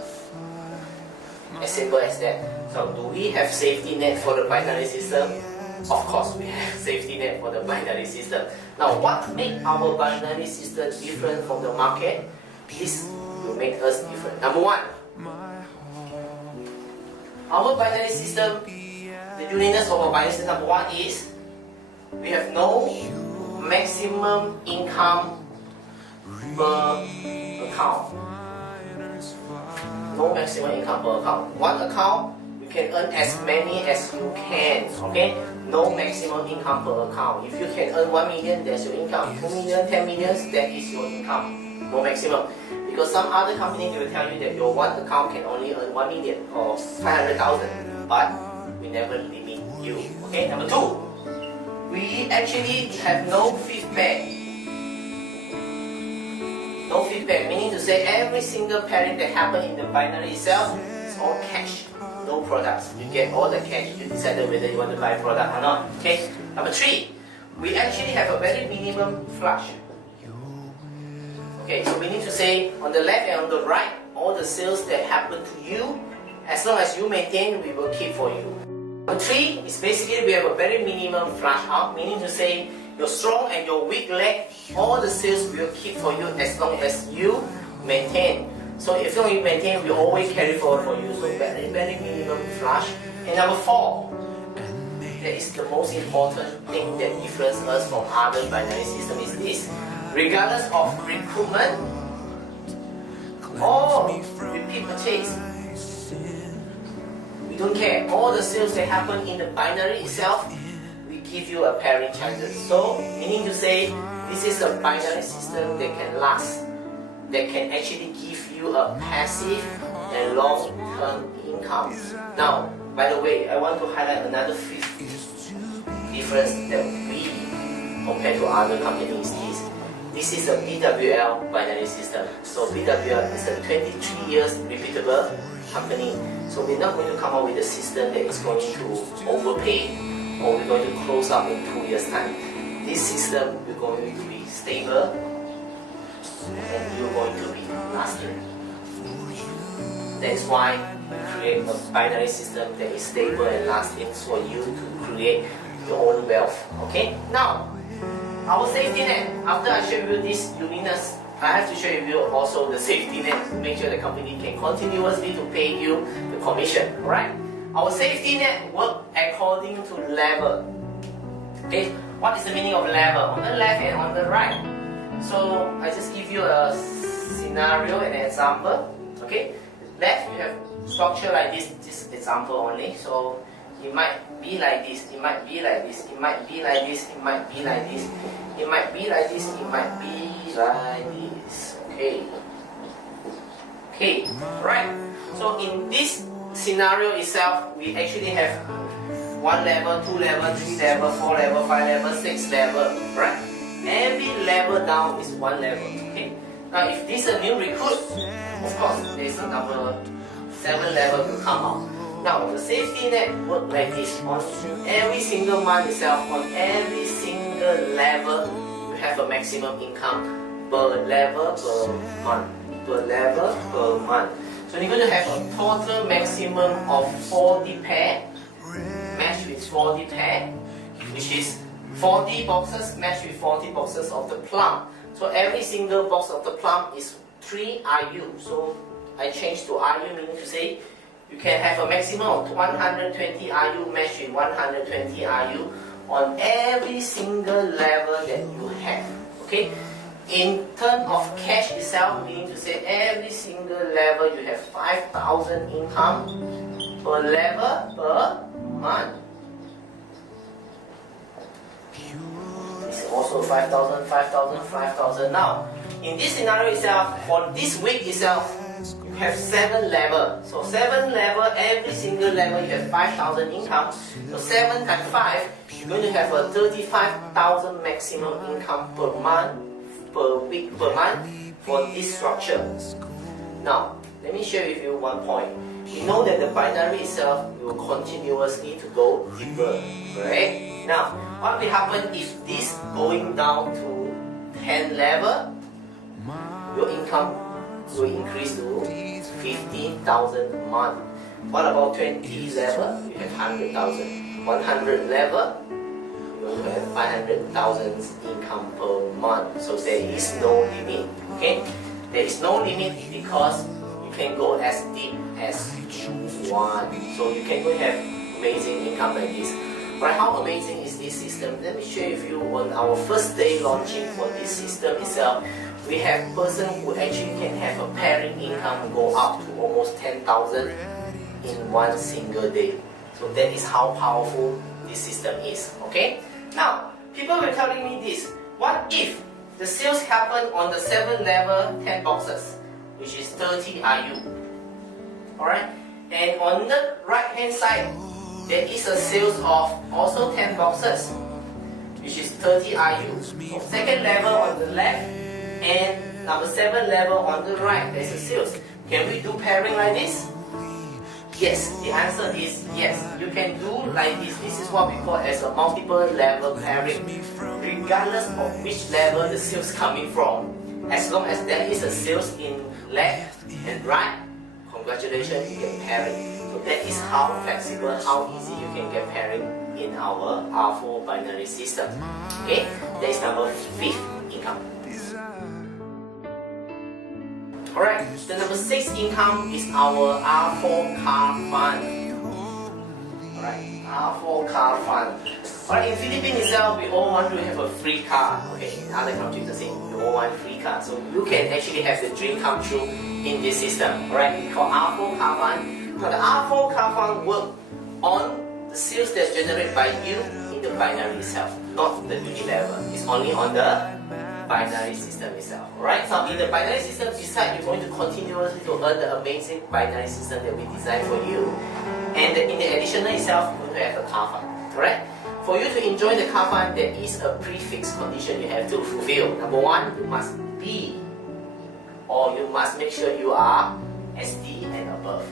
As simple as that. So do we have safety net for the binary system? Of course we have safety net for the binary system. Now what makes our binary system different from the market? This will make us different. Number one, our binary system, the uniqueness of our binary system, number one is we have no maximum income per account. No maximum income per account. One account, you can earn as many as you can. Okay? No maximum income per account. If you can earn 1 million, that's your income. 2 million, 10 million, that is your income. No maximum. Because some other company will tell you that your one account can only earn 1 million or 500,000, but we never limit you. Okay? Number two, we actually have no feedback. No feedback, meaning to say every single pairing that happens in the binary itself is all cash, no products. You get all the cash. You decide whether you want to buy a product or not. Okay. Number three, we actually have a very minimum flush. Okay, so we need to say on the left and on the right, all the sales that happen to you, as long as you maintain, we will keep for you. Number three is basically we have a very minimum flush out, meaning to say your strong and your weak leg, all the sales will keep for you as long as you maintain. So if you maintain, we always carry forward for you. So very, very minimum flush. And number four, that is the most important thing that differentiates us from other binary systems is this. Regardless of recruitment or repeat purchase, we don't care. All the sales that happen in the binary itself, give you a pairing chances. So, meaning to say, this is a binary system that can last, that can actually give you a passive and long-term income. Now, by the way, I want to highlight another fifth difference that we compare to other companies is this is a BWL binary system. So BWL is a 23 years repeatable company. So we're not going to come up with a system that is going to overpay or we're going to close up in 2 years' time. This system is going to be stable and you're going to be lasting. That's why we create a binary system that is stable and lasting for you to create your own wealth. Okay? Now, our safety net. After I show you this uniqueness, I have to show you also the safety net to make sure the company can continuously to pay you the commission. Alright? Our safety net works according to level. Okay, what is the meaning of level? On the left and on the right. So I just give you a scenario and an example. Okay, left you have structure like this example only. So it might be like this, it might be like this, it might be like this, it might be like this, it might be like this, it might be like this. Okay. Okay, right. So in this scenario itself, we actually have 1 level, 2 level, 3 level, 4 level, 5 level, 6 level, right? Every level down is 1 level. Okay. Now, if this is a new recruit, of course, there's a number 7 level to come out. Now, the safety net works like this. On every single month itself, on every single level, you have a maximum income per level per month. Per level per month. So you're going to have a total maximum of 40 pair matched with 40 pair, which is 40 boxes matched with 40 boxes of the plum. So every single box of the plum is 3 IU. So I changed to IU, meaning to say you can have a maximum of 120 IU matched with 120 IU on every single level that you have. Okay. In terms of cash itself, meaning to say every single level you have 5,000 income per level per month. This is also 5,000, 5,000, 5,000. Now, in this scenario itself, for this week itself, you have 7 levels. So 7 levels, every single level you have 5,000 income. So 7 times 5, you're going to have a 35,000 maximum income per month. Per week, per month, for this structure. Now, let me share with you one point. We know that the binary itself will continuously to go deeper, correct? Now, what will happen if this going down to 10 level? Your income will increase to 50,000 a month. What about 20 level? You have 100,000. 100 level, you will have 500,000 income per month. So there is no limit. Okay, there is no limit because you can go as deep as you want. So you can go have amazing income like this. Right? How amazing is this system? Let me share with you on our first day launching for this system itself. We have person who actually can have a pairing income go up to almost 10,000 in one single day. So that is how powerful this system is. Okay? Now, people were telling me this. What if the sales happen on the 7 level 10 boxes, which is 30 IU? Alright? And on the right hand side, there is a sales of also 10 boxes, which is 30 IU. So second level on the left and number 7 level on the right, there's a sales. Can we do pairing like this? Yes, the answer is yes. You can do like this. This is what we call as a multiple level pairing. Regardless of which level the sales coming from, as long as there is a sales in left and right, congratulations, you get pairing. So that is how flexible, how easy you can get pairing in our R4 binary system. Okay, that is number 5th income. Alright, the number 6 income is our R4 car fund. Alright, R4 car fund. Alright, in Philippines itself, we all want to have a free car. Okay, in other countries the same, we all want free car. So you can actually have the dream come true in this system. Alright, we call R4 car fund. Now the R4 car fund work on the sales that's generated by you in the binary itself, not the uni level. It's only on the binary system itself. Alright, so in the binary system beside, you're going to continuously to earn the amazing binary system that we designed for you. And in the additional itself, you're going to have a car fund. Alright? For you to enjoy the car fund, there is a prefix condition you have to fulfill. Number 1, you must be, or you must make sure you are SD and above.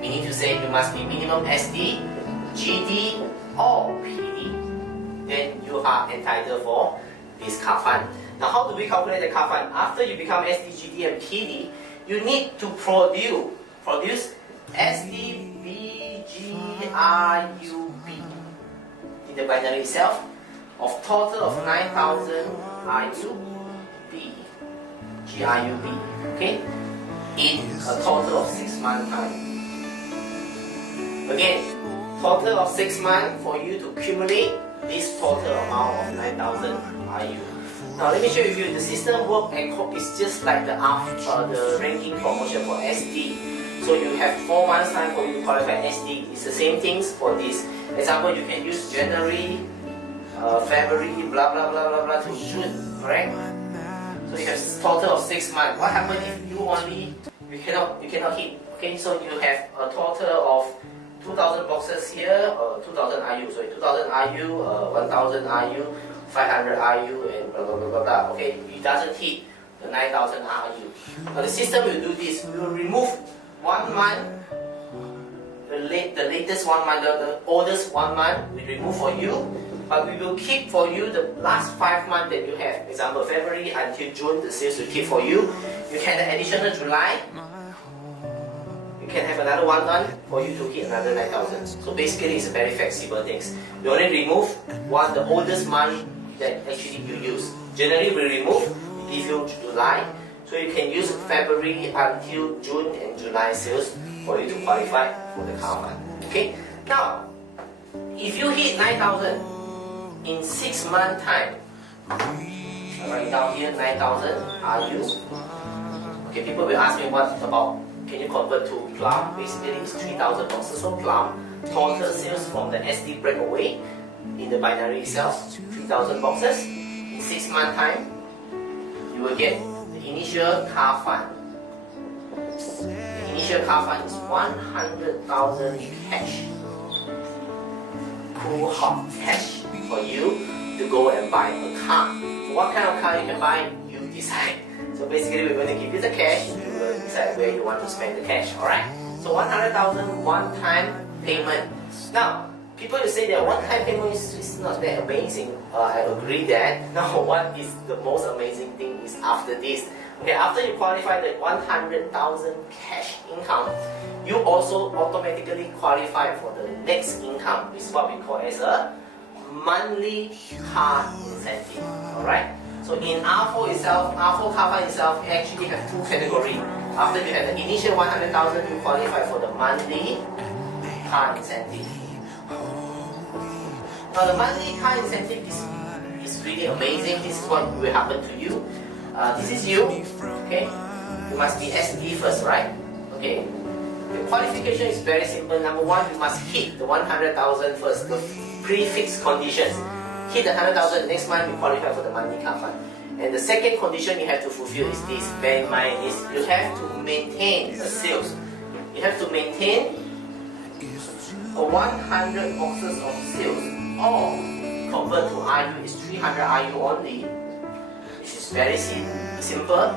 Meaning to say you must be minimum SD, GD or PD. Then you are entitled for this car fund. Now how do we calculate the car fund? After you become SD, GD and PD, you need to produce SD, BG, RUB in the binary itself of total of 9,000 IUB, GRUB, okay, in a total of 6 months time. Again, total of 6 months for you to accumulate this total amount of 9,000 IU. Now let me show you the system work and is just like the ranking promotion for SD. So you have 4 months time for you to qualify SD. It's the same things for this. Example, you can use January, February, blah blah blah blah blah to June, correct? So you have total of 6 months. What happens if you cannot hit? Okay, so you have a total of 2,000 boxes here, 2,000 IU, sorry, 2,000 IU, 1,000 IU, 500 IU, and blah blah blah blah blah. Okay, it doesn't hit the 9,000 IU. Now the system will do this. We will remove 1 month, the latest 1 month, the oldest 1 month we remove for you, but we will keep for you the last 5 months that you have. Example, February until June, the sales will keep for you. You can add additional July. You can have another 1 month for you to hit another 9,000. So basically, it's a very flexible things. We only remove the oldest month that actually you use. Generally, we remove, give you July. So you can use February until June and July sales for you to qualify for the car fund. Okay? Now, if you hit 9,000 in 6 months time, I write down here 9,000 RU. Okay, people will ask me what about, can you convert to plum? Basically, it's 3,000 boxes of plum. Total sales from the SD breakaway in the binary itself, 3,000 boxes. In 6 months time, you will get the initial car fund. The initial car fund is 100,000 cash. Cool hot cash for you to go and buy a car. So what kind of car you can buy, you decide. So basically we're going to give you the cash, you will decide where you want to spend the cash, alright? So 100,000 one-time payment. Now, people will say that one-time payment is not that amazing. I agree that. Now, what is the most amazing thing is after this. Okay, after you qualify the 100,000 cash income, you also automatically qualify for the next income. This is what we call as a monthly car incentive. Alright? So in R4 itself, R4 car fund itself actually have two categories. After you have the initial 100,000, you qualify for the monthly car incentive. Now the monthly car incentive is really amazing. This is what will happen to you. This is you, okay? You must be SD first, right? Okay. The qualification is very simple. Number one, you must hit the 100,000 first, the prefix conditions. Hit the 100,000, next month you qualify for the monthly car fund. And the second condition you have to fulfill is this. Bear in mind is you have to maintain the sales. You have to maintain 100 boxes of sales, or convert to IU is 300 IU only. This is very simple.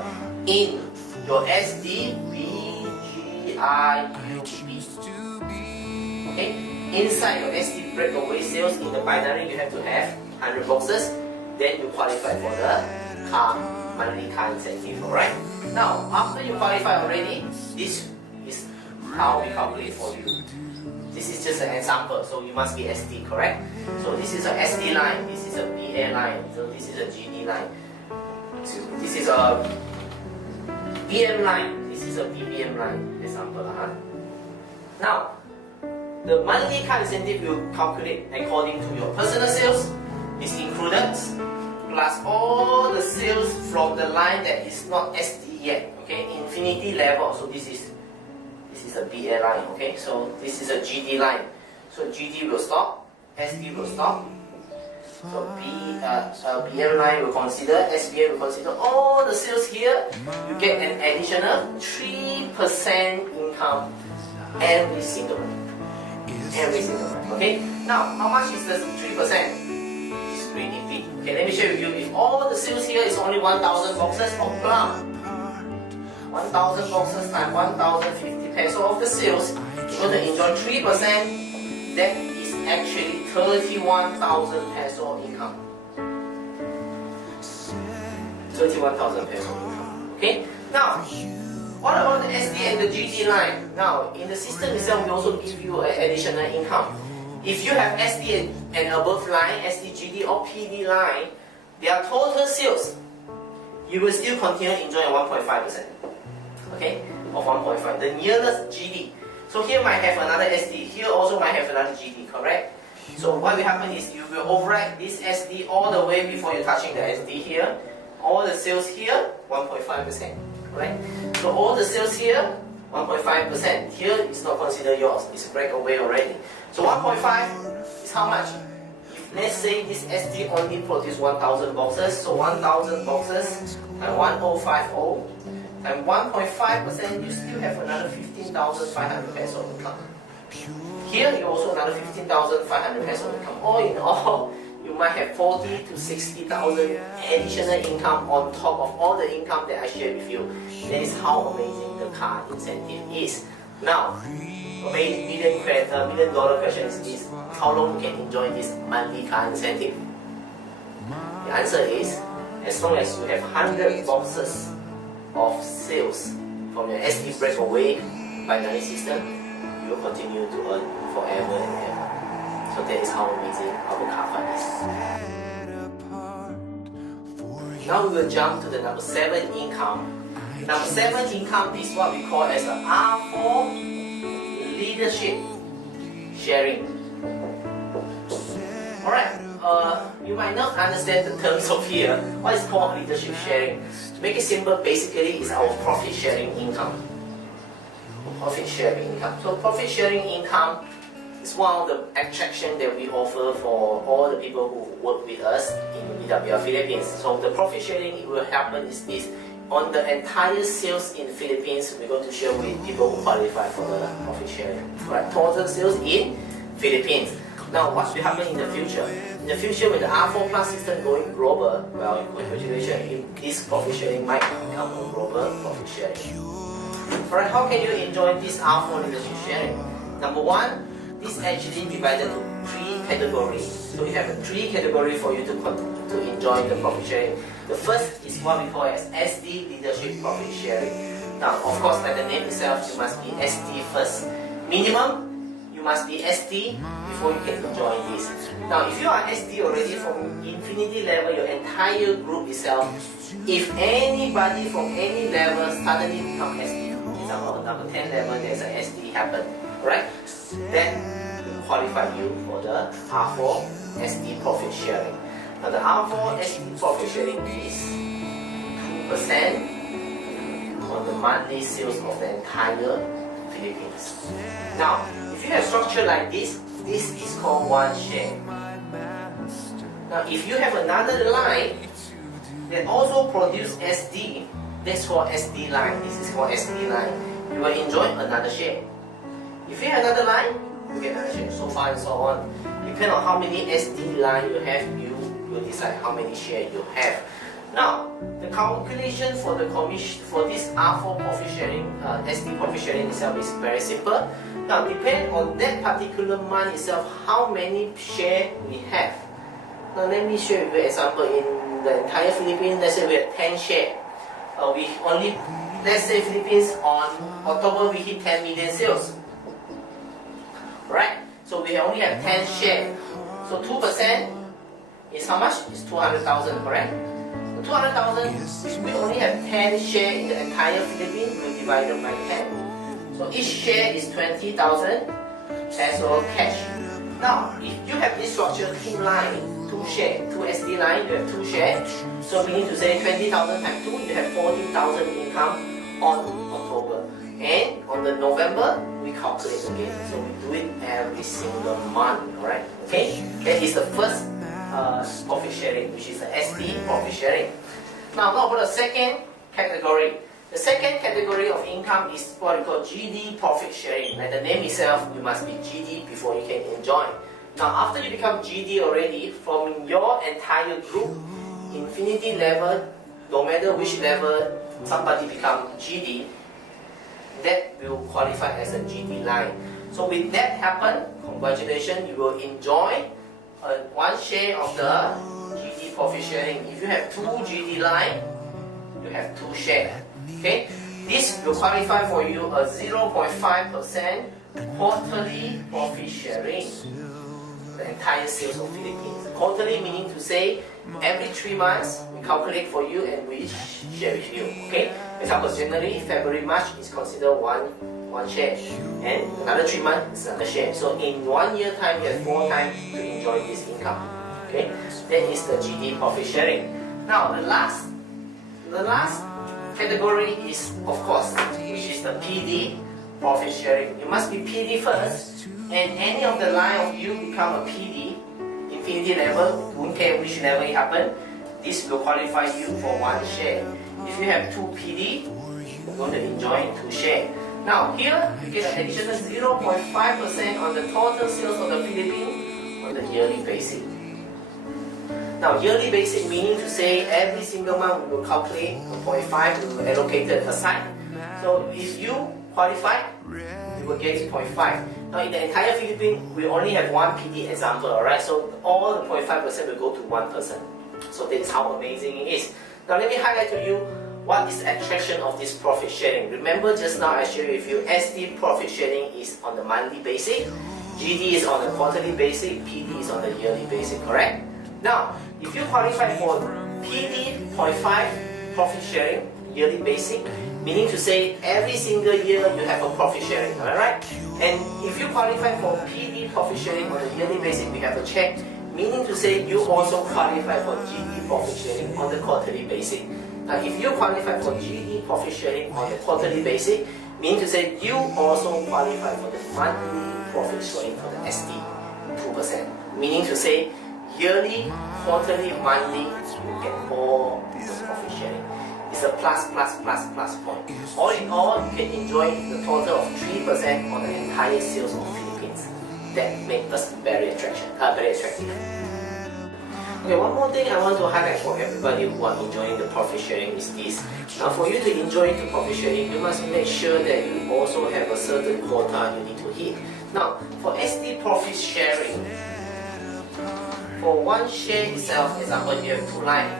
In your SD, BGIUB. Okay. Inside your SD breakaway sales in the binary, you have to have 100 boxes. Then you qualify for the monthly car incentive. Alright. Now, after you qualify already, this is how we calculate for you. This is just an example, so you must be SD, correct? So this is a SD line, this is a BA line, so this is a GD line. This is a BM line, this is a BBM line, example. Now, the monthly car incentive will calculate according to your personal sales, is included, plus all the sales from the line that is not SD yet, okay, infinity level. So this is a BA line, okay, so this is a GD line. So GD will stop, SD will stop. So BM line will consider, SBA will consider all the sales here. You get an additional 3% income every single month. Every single month, okay? Now, how much is the 3%? It's really big. Okay, let me share with you. If all the sales here is only 1,000 boxes of plum, 1,000 boxes times 1,050 peso of the sales, you're going to enjoy 3%. That is actually 31,000 peso income. 31,000 peso income. Okay? Now, what about the SD and the GD line? Now, in the system itself, we also give you an additional income. If you have SD and above line, SD, GD or PD line, their total sales, you will still continue enjoying 1.5%. Okay? Of 1.5, the nearest GD. So here might have another SD, here also might have another GD, correct? So what will happen is you will override this SD all the way before you're touching the SD here. All the sales here, 1.5%. Right? So all the sales here, 1.5%. Here is not considered yours, it's breakaway already. So 1.5 is how much? If let's say this SD only produces 1,000 boxes, so 1,000 boxes times 1,050 times 1.5%, you still have another 15,500 peso income. Here you also another 15,500 peso income. All in all, you might have 40 to 60,000 additional income on top of all the income that I shared with you. That is how amazing the car incentive is. Now, $1 million question is this: how long you can enjoy this monthly car incentive? The answer is, as long as you have 100 boxes of sales from your SD breakaway binary system, you will continue to earn forever and ever. So that is how amazing our car fund is. Now we will jump to the number 7 income. Number 7 income is what we call as the R4 leadership sharing. Alright, you might not understand the terms of here. What is called leadership sharing? To make it simple, basically it's our profit sharing income. Profit sharing income. So profit sharing income is one of the attractions that we offer for all the people who work with us in BWL Philippines. So the profit sharing will happen is this: on the entire sales in the Philippines, we're going to share with people who qualify for the profit sharing. Right? Total sales in Philippines. Now, what will happen in the future? In the future, with the R4 Plus system going global, well, congratulations, this profit sharing might become a global profit sharing. Alright, how can you enjoy this R4 leadership sharing? Number one, this actually divided to 3 categories. So we have 3 categories for you to enjoy the profit sharing. The first is what we call as SD leadership profit sharing. Now, of course, like the name itself, you must be SD first. Minimum, you must be SD before you can enjoy this. Now, if you are SD already from infinity level, your entire group itself, if anybody from any level suddenly become SD, for example, number 10 level, there's an SD happen, right? Then will qualify you for the R4 SD profit sharing. Now, the R4 SD profit sharing is 2% on the monthly sales of the entire Philippines. Now, if you have structure like this is called one share. Now, if you have another line that also produce SD, that's called SD line. This is called SD line. You will enjoy another share. If you have another line, you get another share. So far and so on. Depending on how many SD line you have, you will decide how many shares you have. Now, the calculation for the commission for this R4 profit sharing, SD profit sharing itself is very simple. Now, depend on that particular month itself, how many shares we have. Now, let me show you an example. In the entire Philippines, let's say we have 10 shares. Let's say Philippines on October we hit 10 million sales. Right? So we only have 10 shares. So 2% is how much? It's 200,000, correct? 200,000, we only have 10 shares in the entire Philippines, we divide it by 10. So each share is 20,000 as well cash. Now, if you have this structure, 2 line, 2 share, 2 SD line, you have 2 shares. So we need to say 20,000 times 2, you have 40,000 income on October. And on the November, we calculate again. So we do it every single month, right? Okay? That is the first profit sharing, which is the SD profit sharing. Now, what about the second category? The second category of income is what we call GD profit sharing. Like the name itself, you must be GD before you can enjoy. Now, after you become GD already, from your entire group, infinity level, no matter which level somebody become GD, that will qualify as a GD line. So with that happen, congratulations, you will enjoy one share of the GD profit sharing. If you have 2 GD line, you have 2 shares. Okay, this will qualify for you a 0.5% quarterly profit sharing. The entire sales of Philippines. Quarterly meaning to say every 3 months we calculate for you and we share with you. Okay, for example, January, February, March is considered one share, and another 3 months is another share. So in 1 year time, you have 4 times to enjoy this income. Okay, that is the GD profit sharing. Now the last category is, of course, which is the PD profit sharing. You must be PD first, and any of the line of you become a PD, infinity level, don't care which level it happen, this will qualify you for 1 share. If you have 2 PD, you're going to enjoy 2 shares. Now here, you get an additional 0.5% on the total sales of the Philippines on the yearly basis. Now yearly basis meaning to say every single month we will calculate 0.5, we will allocate it aside. So if you qualify, you will get 0.5. Now in the entire Philippines, we only have 1 PD example, alright? So all the 0.5% will go to 1%. So that's how amazing it is. Now let me highlight to you what is the attraction of this profit sharing. Remember just now I shared with you SD profit sharing is on the monthly basis, GD is on the quarterly basis, PD is on the yearly basis, correct? Now, if you qualify for PD 0.5 profit sharing, yearly basic, meaning to say every single year you have a profit sharing, am I right? And if you qualify for PD profit sharing on the yearly basis, we have a check, meaning to say you also qualify for GD profit sharing on the quarterly basis. Now, if you qualify for GD profit sharing on the quarterly basis, meaning to say you also qualify for the monthly profit sharing for the SD 2%, meaning to say yearly, quarterly, monthly, you get all the profit sharing. It's a plus point. All in all, you can enjoy the total of 3% on the entire sales of Philippines. that make us very attractive. Okay, one more thing I want to highlight for everybody who are enjoying the profit sharing is this. Now, for you to enjoy the profit sharing, you must make sure that you also have a certain quota you need to hit. Now, for SD profit sharing, for one share itself, example, you have two lines.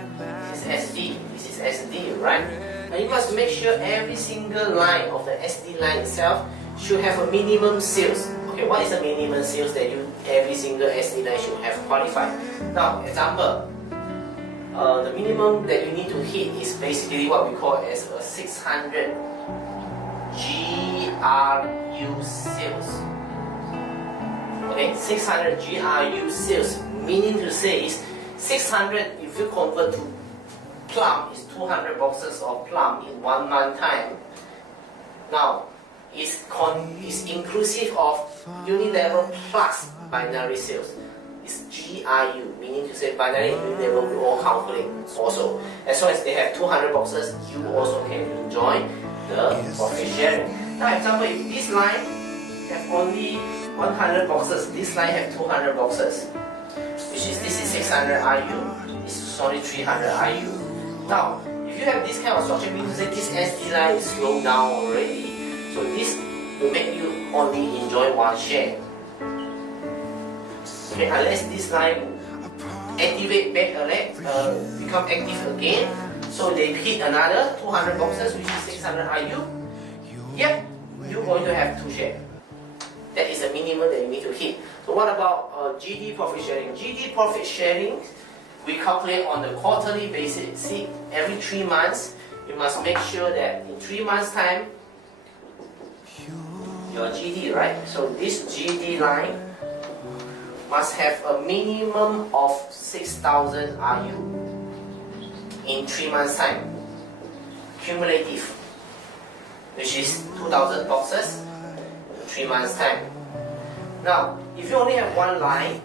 This is SD, this is SD, right? Now, you must make sure every single line of the SD line itself should have a minimum sales. Okay, what is the minimum sales that every single SD line should have qualified? Now, example, the minimum that you need to hit is basically what we call as a 600 GRU sales. Okay, 600 GRU sales, meaning to say is 600 if you convert to plum is 200 boxes of plum in 1 month time. Now, is inclusive of unilevel plus binary sales. It's GRU, meaning to say binary and unilevel will all calculate also. As long as they have 200 boxes, you also can enjoy the profit sharing. Now, example, if this line have only 100 boxes, this line have 200 boxes, which is this is 600 RU, this is only 300 RU. Now, if you have this kind of structure, means that this SD line is slowed down already. So this will make you only enjoy one share. Okay, unless this line activate back become active again, so they hit another 200 boxes, which is 600 RU. Yep, you're going to have 2 shares. That is the minimum that you need to hit. So what about GD profit sharing? GD profit sharing, we calculate on the quarterly basis. See, every 3 months, you must make sure that in 3 months' time, your GD, right? So this GD line must have a minimum of 6,000 RU in 3 months' time, cumulative, which is 2,000 boxes in 3 months' time. Now, if you only have one line,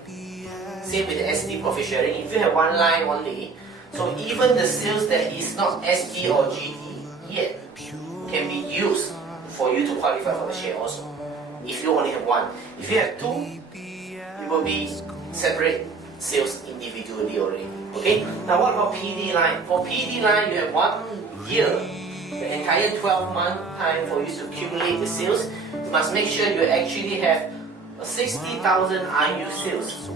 same with the SD profit sharing, if you have one line only, so even the sales that is not SD or GD yet can be used for you to qualify for the share also. If you only have one. If you have 2, it will be separate sales individually already. Okay? Now what about PD line? For PD line, you have 1 year, the entire 12-month time for you to accumulate the sales. You must make sure you actually have 60,000 RU sales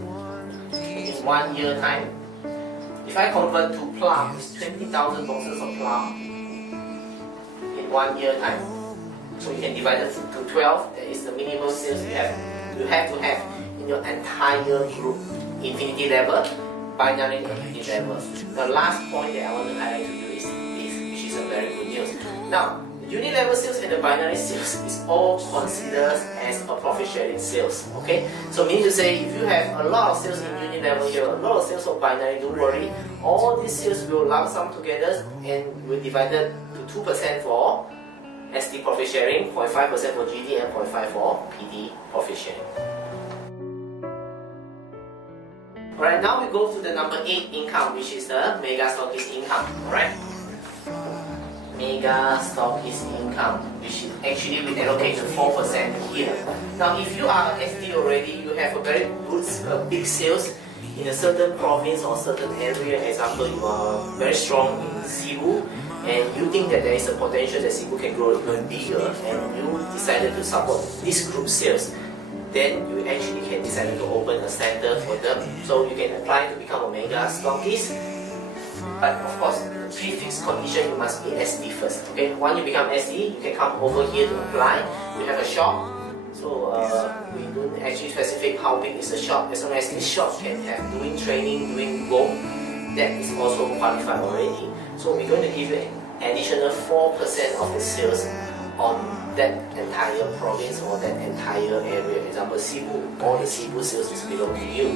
in 1 year time. If I convert to plum, it's 20,000 boxes of plum in 1 year time. So you can divide it to 12. That is the minimum sales you have to have in your entire group. Infinity level, binary and infinity level. The last point that I want to highlight to you is this, which is a very good news. Now, the unilevel sales and the binary sales is all considered as a profit sharing sales. Okay? So meaning to say, if you have a lot of sales in unilevel here, a lot of sales of binary, don't worry. All these sales will lump sum together and will be divided to 2% for SD profit sharing, 0.5% for GD, and 0.5% for PD profit sharing. Alright, now we go to the number 8 income, which is the mega stockist income. Alright? Mega stockist income, which is actually we allocate to 4% here. Now, if you are SD already, you have a very good, big sales in a certain province or certain area. Example, you are very strong in Cebu, and you think that there is a potential that Cebu can grow even bigger, and you decided to support this group sales, then you actually can decide to open a center for them. So you can apply to become a mega stockist. But of course, the prefix condition, you must be SD first. Okay, once you become SD, you can come over here to apply. You have a shop. So we don't actually specify how big is the shop. As long as this shop can have doing training, doing gold, that is also qualified already. So we're going to give you an additional 4% of the sales on that entire province or that entire area. Example, Cebu, all the Cebu sales is belong to you.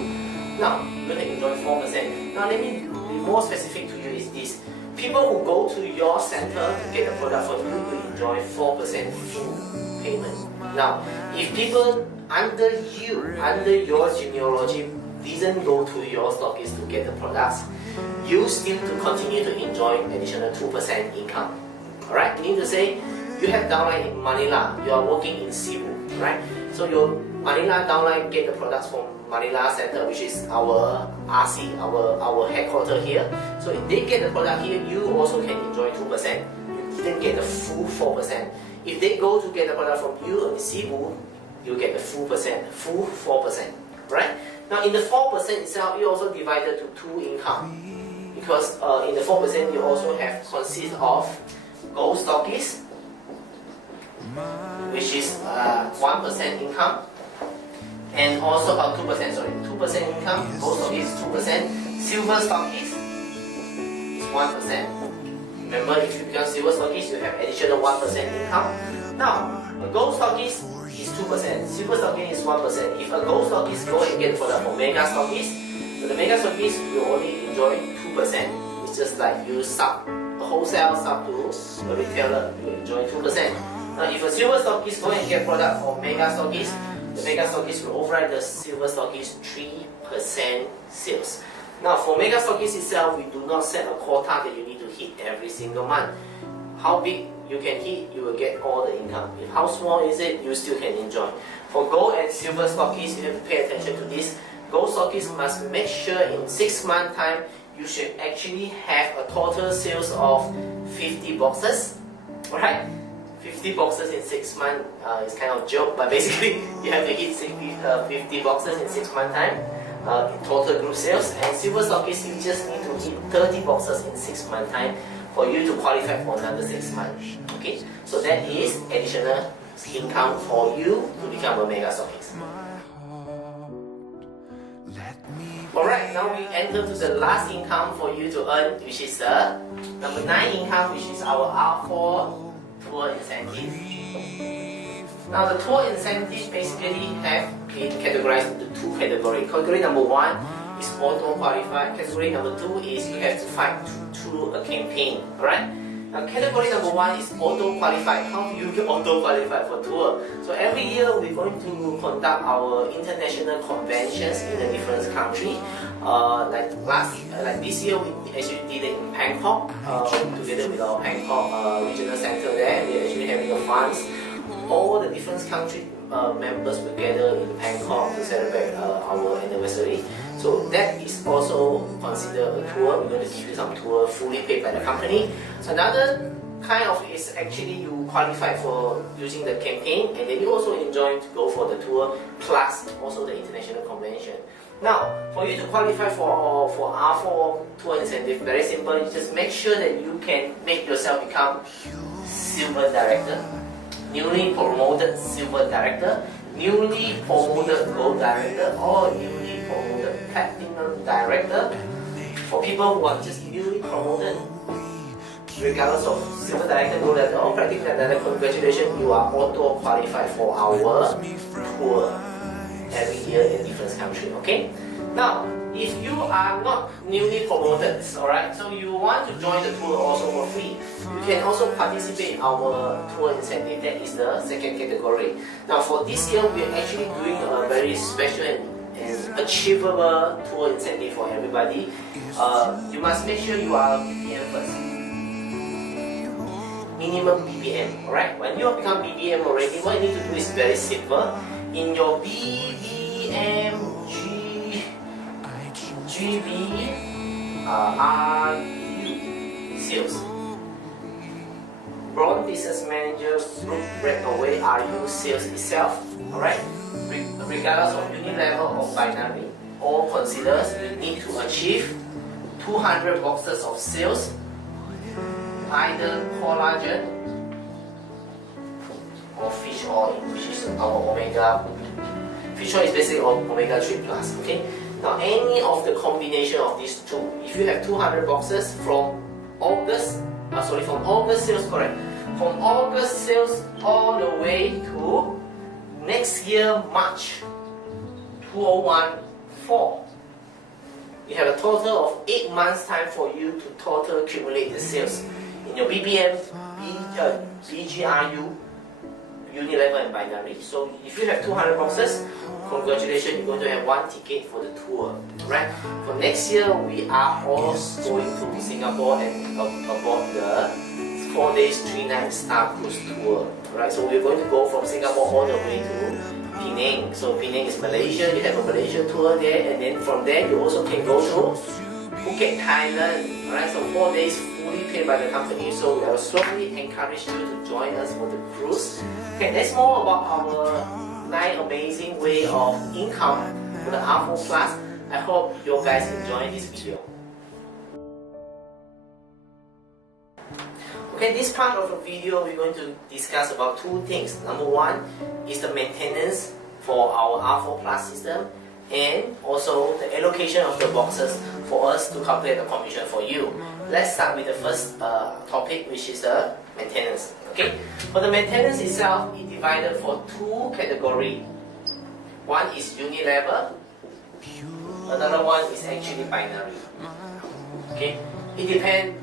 Now, you're going to enjoy 4%. Now let me be more specific to you is this. People who go to your center to get the product from you will enjoy 4% full payment. Now, if people under you, under your genealogy, didn't go to your stockist to get the products, you still to continue to enjoy additional 2% income. Alright, meaning to say, you have downline in Manila, you are working in Cebu, right? So your Manila downline get the products from Manila Center, which is our RC, our headquarters here. So if they get the product here, you also can enjoy 2%. You didn't get the full 4%. If they go to get the product from you in Cebu, you get the full 4%. Right? Now in the 4% itself, you also divided to two income. Because in the 4% you also have consist of gold stockists, which is 1% income, and also 2%, sorry, 2% income, gold stockists 2%, silver stockists is 1%. Remember, if you become silver stockist, you have additional 1% income. Now, a gold stockist is 2%, silver stockist is 1%. If a gold stockist go and get the product from mega stockist, so the mega stockist will only enjoy 2%. It's just like you sub a wholesale sub to a retailer, you enjoy 2%. Now, if a silver stockist go and get product from mega stockist, the mega stockist will override the silver stockist 3% sales. Now, for mega stockist itself, we do not set a quota that you need to hit every single month. How big you can hit, you will get all the income. If how small is it, you still can enjoy. For gold and silver stockists, you have to pay attention to this. Gold stockists must make sure in 6 months time, you should actually have a total sales of 50 boxes. Alright? 50 boxes in 6 months is kind of a joke, but basically you have to hit 50 boxes in 6 months time in total group sales. And silver stockists, you just need to hit 30 boxes in 6 months time for you to qualify for another 6 months. Okay, so that is additional income for you to become a mega stockist. Alright, now we enter to the last income for you to earn, which is the number 9 income, which is our R4 tour incentive. Now the tour incentive basically have been categorized into 2 categories. Category number 1 is auto qualified. Category number 2 is you have to fight through a campaign. Alright? Now category number 1 is auto qualified. How do you get auto qualified for tour? So every year we're going to conduct our international conventions in the different countries. Like this year we actually did it in Bangkok together with our Bangkok regional center there. We're actually having a funds. All the different country members will gather in Bangkok to celebrate our anniversary. So that is also considered a tour. We're going to give you some tour fully paid by the company. Another kind of is actually you qualify for using the campaign, and then you also enjoy to go for the tour plus also the international convention. Now, for you to qualify for R4 tour incentive, very simple. You just make sure that you can make yourself become silver director, newly promoted silver director, newly promoted gold director, or newly promoted platinum director. For people who are just newly promoted, regardless of silver director, gold director, or platinum director, congratulations, you are auto qualified for our tour every year in different countries. Okay. Now, if you are not newly promoted, alright, so you want to join the tour also for free, you can also participate in our tour incentive. That is the second category. Now, for this year, we are actually doing a very special and achievable tour incentive for everybody. You must make sure you are BBM first. Minimum BBM, alright? When you become BBM already, what you need to do is very simple. In your BBM GBRU sales, Broad Business Manager Group Breakaway RU sales itself, alright? Regardless of unit level or binary, all considers you need to achieve 200 boxes of sales, either collagen or fish oil, which is our omega. Fish oil is basically omega 3 plus. Okay. Now, any of the combination of these two, if you have 200 boxes from August sales, correct? From August sales all the way to next year March 2014, you have a total of 8 months time for you to total accumulate the sales in your BBM, BGRU, unilevel and binary. So if you have 200 boxes, congratulations, you're going to have 1 ticket for the tour. Right? For next year, we are all going to Singapore and aboard the 4 days, 3 nights Star Cruise tour. Right? So we're going to go from Singapore all the way to Penang. So Penang is Malaysia, you have a Malaysia tour there, and then from there you also can go to Phuket, Thailand. Alright, so 4 days fully paid by the company. So I will strongly encourage you to join us for the cruise. Okay, that's more about our 9 amazing way of income for the R4 Plus. I hope you guys enjoy this video. Okay, this part of the video we're going to discuss about 2 things. Number 1 is the maintenance for our R4 Plus system, and also the allocation of the boxes for us to calculate the commission for you. Let's start with the first topic, which is the maintenance. Okay, for the maintenance itself, it's divided for 2 categories. One is unilever, another one is actually binary. Okay, it depends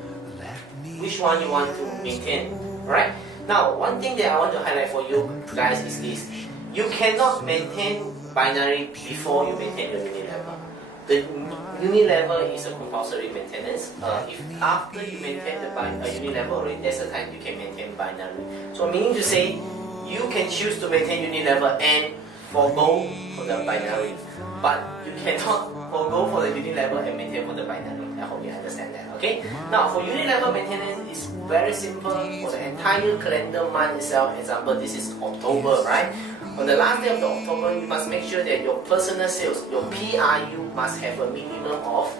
which one you want to maintain. Right? Now, one thing that I want to highlight for you guys is this: you cannot maintain binary before you maintain your unilever. The unilever is a compulsory maintenance. If after you maintain the unilever already, that's the time you can maintain binary. So meaning to say, you can choose to maintain unilever and forgo for the binary, but you cannot forgo for the unilever and maintain for the binary. I hope you understand that. Okay. Now for unilever maintenance, it's very simple. For the entire calendar month itself, example, this is October, right? On the last day of the October, you must make sure that your personal sales, your PRU, must have a minimum of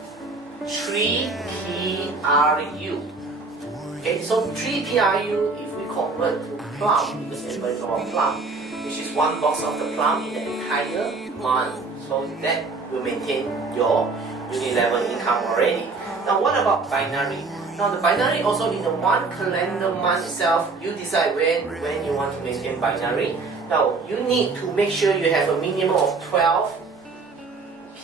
3 PRU. Okay, so 3 PRU, if we convert to plum, because everybody know about plum, which is 1 box of the plum in the entire month. So that will maintain your unilever income already. Now what about binary? Now the binary also in the 1 calendar month itself, you decide when you want to maintain binary. Now you need to make sure you have a minimum of 12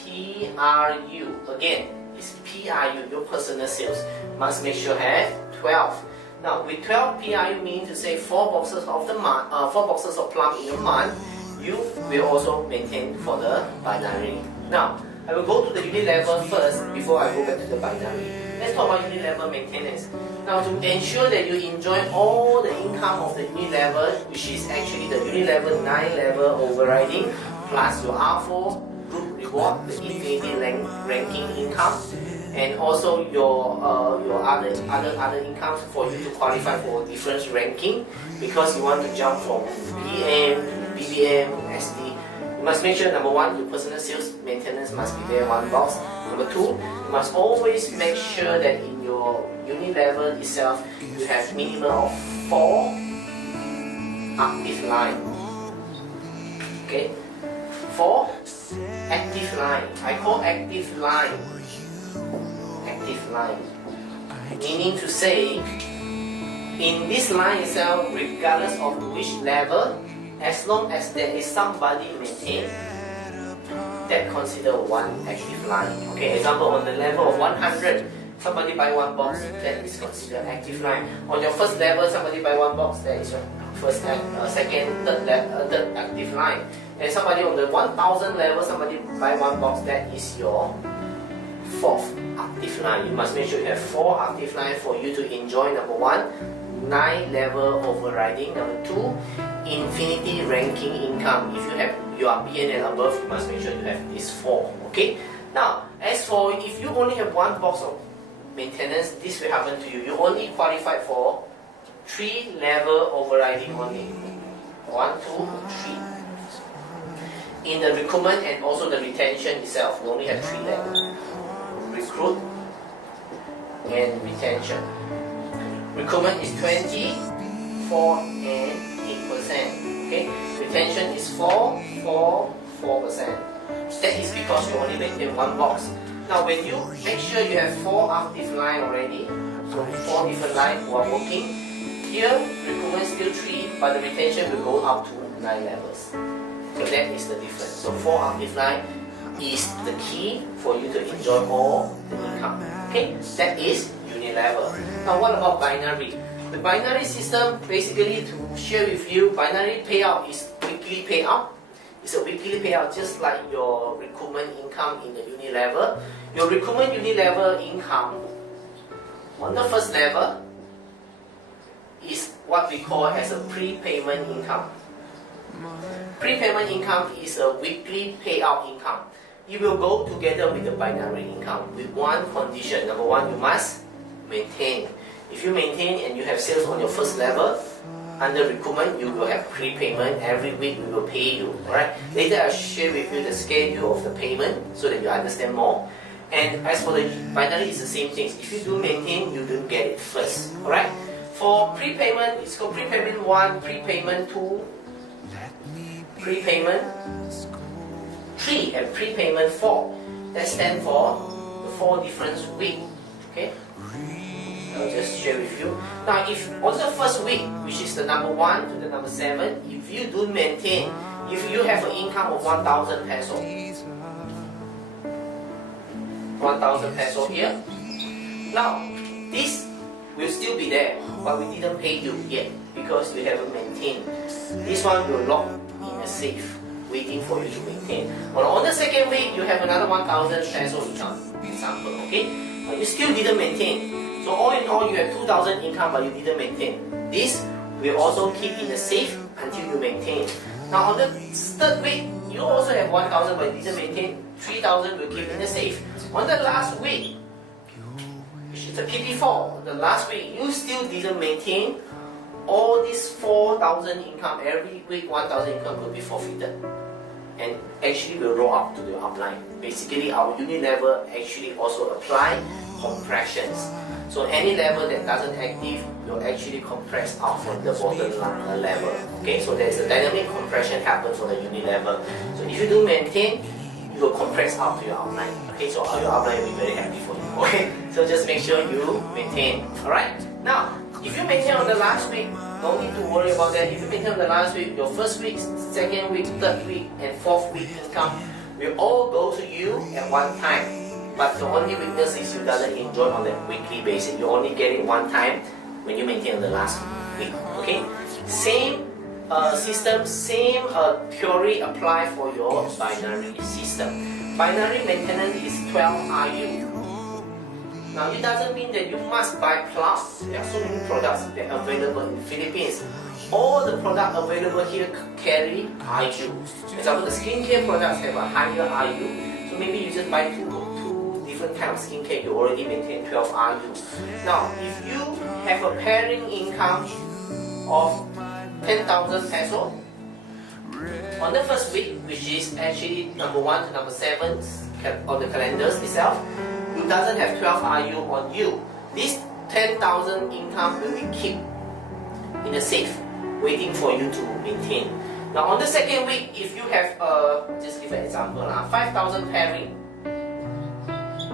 PRU. Again, it's PRU, your personal sales. Must make sure have 12. Now with 12 PRU means to say 4 boxes of the month, 4 boxes of plum in a month, you will also maintain for the binary. Now I will go to the unilever first before I go back to the binary. Let's talk about unilever maintenance. Now to ensure that you enjoy all the income of the unilever, which is actually the unilever 9 level overriding, plus your R4 group reward, the infinity ranking income, and also your other incomes for you to qualify for different ranking, because you want to jump from BM to BBM to SD. You must make sure, number 1, your personal sales maintenance must be there 1 box. Number 2, you must always make sure that in your unilever itself, you have minimum of 4 active line. Okay, 4 active line. I call active line. Active line. Meaning to say, in this line itself, regardless of which level, as long as there is somebody maintained, that consider 1 active line. Okay, example, on the level of 100, somebody buy 1 box, that is considered active line. On your first level, somebody buy 1 box, that is your first, second, third active line. And somebody on the 1000 level, somebody buy 1 box, that is your 4th active line. You must make sure you have 4 active lines for you to enjoy. Number 1, 9 level overriding. Number 2, infinity ranking income. If you are BN and above, you must make sure you have these 4. Okay. Now, as for if you only have 1 box of maintenance, this will happen to you. You only qualify for 3 level overriding only. 1, 2, 3. In the recruitment and also the retention itself, we only have 3 levels: recruit and retention. Recruitment is 20, 4, and 8%. Okay, retention is 4, 4, 4%. That is because you only maintain 1 box. Now, when you make sure you have 4 active line already, so 4 different lines who are working, here recruitment is still 3, but the retention will go up to 9 levels. So that is the difference. So 4 active line is the key for you to enjoy all the income. Okay, that is unilever. Now, what about binary? The binary system, basically to share with you, binary payout is weekly payout. It's a weekly payout, just like your recruitment income in the unilever. Your recruitment unilever income on the first level is what we call as a prepayment income. Prepayment income is a weekly payout income. It will go together with the binary income with one condition. Number one, you must maintain. If you maintain and you have sales on your first level, under recruitment, you will have prepayment. Every week we will pay you. Alright? Later I'll share with you the schedule of the payment so that you understand more. And as for the binary, it's the same thing. If you do maintain, you don't get it first. Alright? For prepayment, it's called prepayment 1, prepayment 2, prepayment 3, and prepayment 4. That stands for the 4 different weeks. Okay? I'll just share with you. Now, if on the first week, which is the number 1 to the number 7, if you do maintain, if you have an income of 1,000 peso, 1,000 peso here. Now, this will still be there, but we didn't pay you yet because you haven't maintained. This one will lock in a safe, waiting for you to maintain. On the second week, you have another 1,000 peso income, example, okay? But you still didn't maintain. So all in all, you have 2,000 income, but you didn't maintain. This will also keep in the safe until you maintain. Now on the third week, you also have 1,000, but you didn't maintain. 3,000 will keep in the safe. On the last week, which is the PP4, the last week, you still didn't maintain. All these 4,000 income, every week 1,000 income will be forfeited. And actually will roll up to the upline. Basically, our unit level actually also apply compressions. So any level that doesn't active will actually compress out from the bottom line level. Okay, so there's a dynamic compression happen for the unit level. So if you do maintain, you will compress out to your outline. Okay, so your outline will be very happy for you. Okay, so just make sure you maintain. Alright, now if you maintain on the last week, don't need to worry about that. If you maintain on the last week, your first week, second week, third week, and fourth week income will all go to you at one time. But the only weakness is you doesn't enjoy on a weekly basis. You only get it one time when you maintain on the last week. Okay? Same system, same theory apply for your binary system. Binary maintenance is 12 RU. Now it doesn't mean that you must buy plus. There are so many products that are available in the Philippines. All the products available here carry RU. For example, the skincare products have a higher RU. So maybe you just buy two different types of skincare, you already maintain 12 RU. Now, if you have a pairing income of 10,000 peso, on the first week, which is actually number 1 to number 7 on the calendars itself, you doesn't have 12 RU on you. This 10,000 income will be kept in the safe, waiting for you to maintain. Now, on the second week, if you have, just give an example, 5,000 pairing,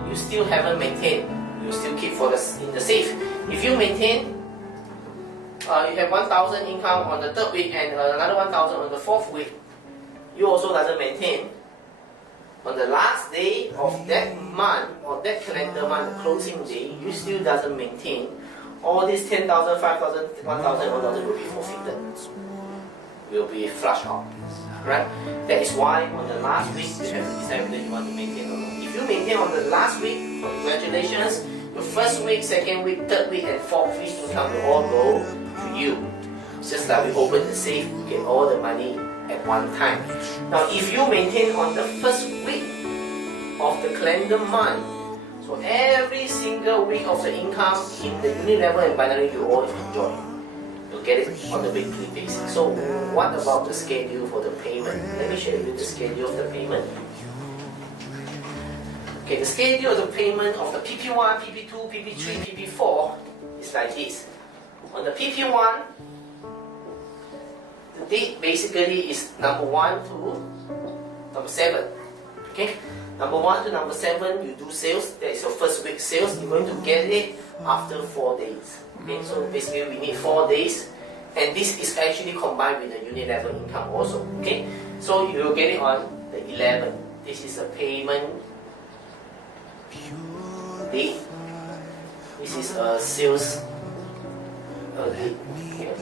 you still haven't maintained, you still keep in the safe. If you maintain, you have 1,000 income on the third week and another 1,000 on the fourth week, you also doesn't maintain. On the last day of that month, or that calendar month, closing day, you still doesn't maintain. All these 10,000, 5,000, 1,000, 1,000 will be forfeited, will be flushed out. Right? That is why on the last week, you have to decide whether you want to maintain or not. If you maintain on the last week, congratulations, your first week, second week, third week, and fourth week income will all go to you. It's just like we open the safe, you get all the money at one time. Now, if you maintain on the first week of the calendar month, so every single week of the income in the unit level and binary, you all enjoy. You'll get it on the weekly basis. So, what about the schedule for the payment? Let me share with you the schedule of the payment. Okay, the schedule of the payment of the PP1, PP2, PP3, PP4 is like this. On the PP1, the date basically is number 1 to number 7. Okay, number 1 to number 7, you do sales. That is your first week sales. You're going to get it after 4 days. Okay, so basically we need 4 days, and this is actually combined with the unit level income also. Okay, so you will get it on the 11th. This is a payment date. This is a sales date. Okay.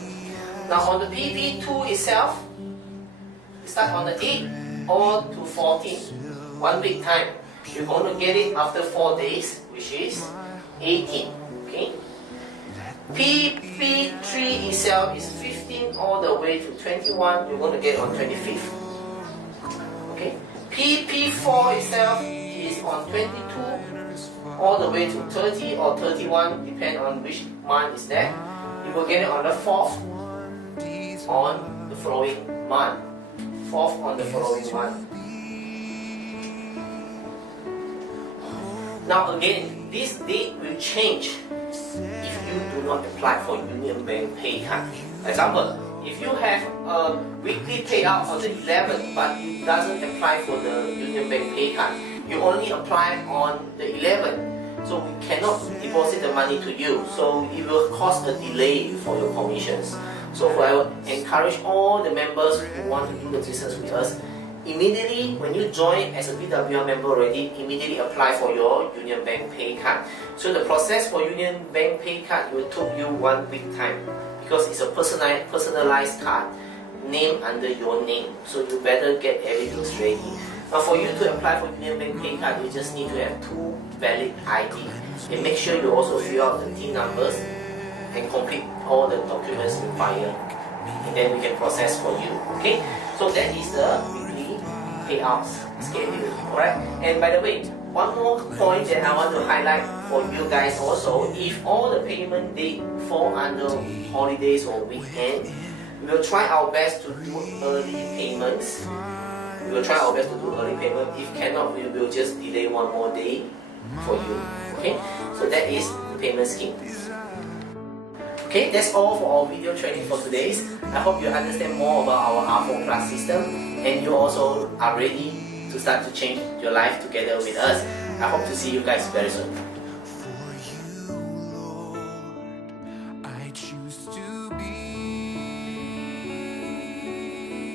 Now on the PP2 itself, you start on the 8th or to 14th, 1 week time. You're going to get it after 4 days, which is 18. Okay. PP3 itself is 15 16 all the way to 21, you're going to get on 25th. Okay. PP4 itself is on 22 all the way to 30 or 31, depend on which month is that. You will get it on the 4th on the following month. 4th on the following month. Now again, this date will change if you do not apply for Union Bank pay card. Example, if you have a weekly payout on the 11th but it doesn't apply for the Union Bank pay card, you only apply on the 11th, so we cannot deposit the money to you, so it will cause a delay for your commissions. So I will encourage all the members who want to do the business with us, immediately when you join as a BWL member already, immediately apply for your Union Bank pay card. So the process for Union Bank pay card will take you 1 week time, because it's a personalized card named under your name, so you better get everything ready. Now for you to apply for Union Bank pay card, you just need to have 2 valid ID, and make sure you also fill out the TIN numbers and complete all the documents required, and then we can process for you. Okay, so that is the weekly payouts schedule. Alright, and by the way, one more point that I want to highlight for you guys also, if all the payment date fall under holidays or weekend, we will try our best to do early payments. If cannot, we will just delay 1 more day for you. Okay, so that is the payment scheme. Okay, that's all for our video training for today. I hope you understand more about our R4 Plus system, and you also are ready to start to change your life together with us. I hope to see you guys very soon.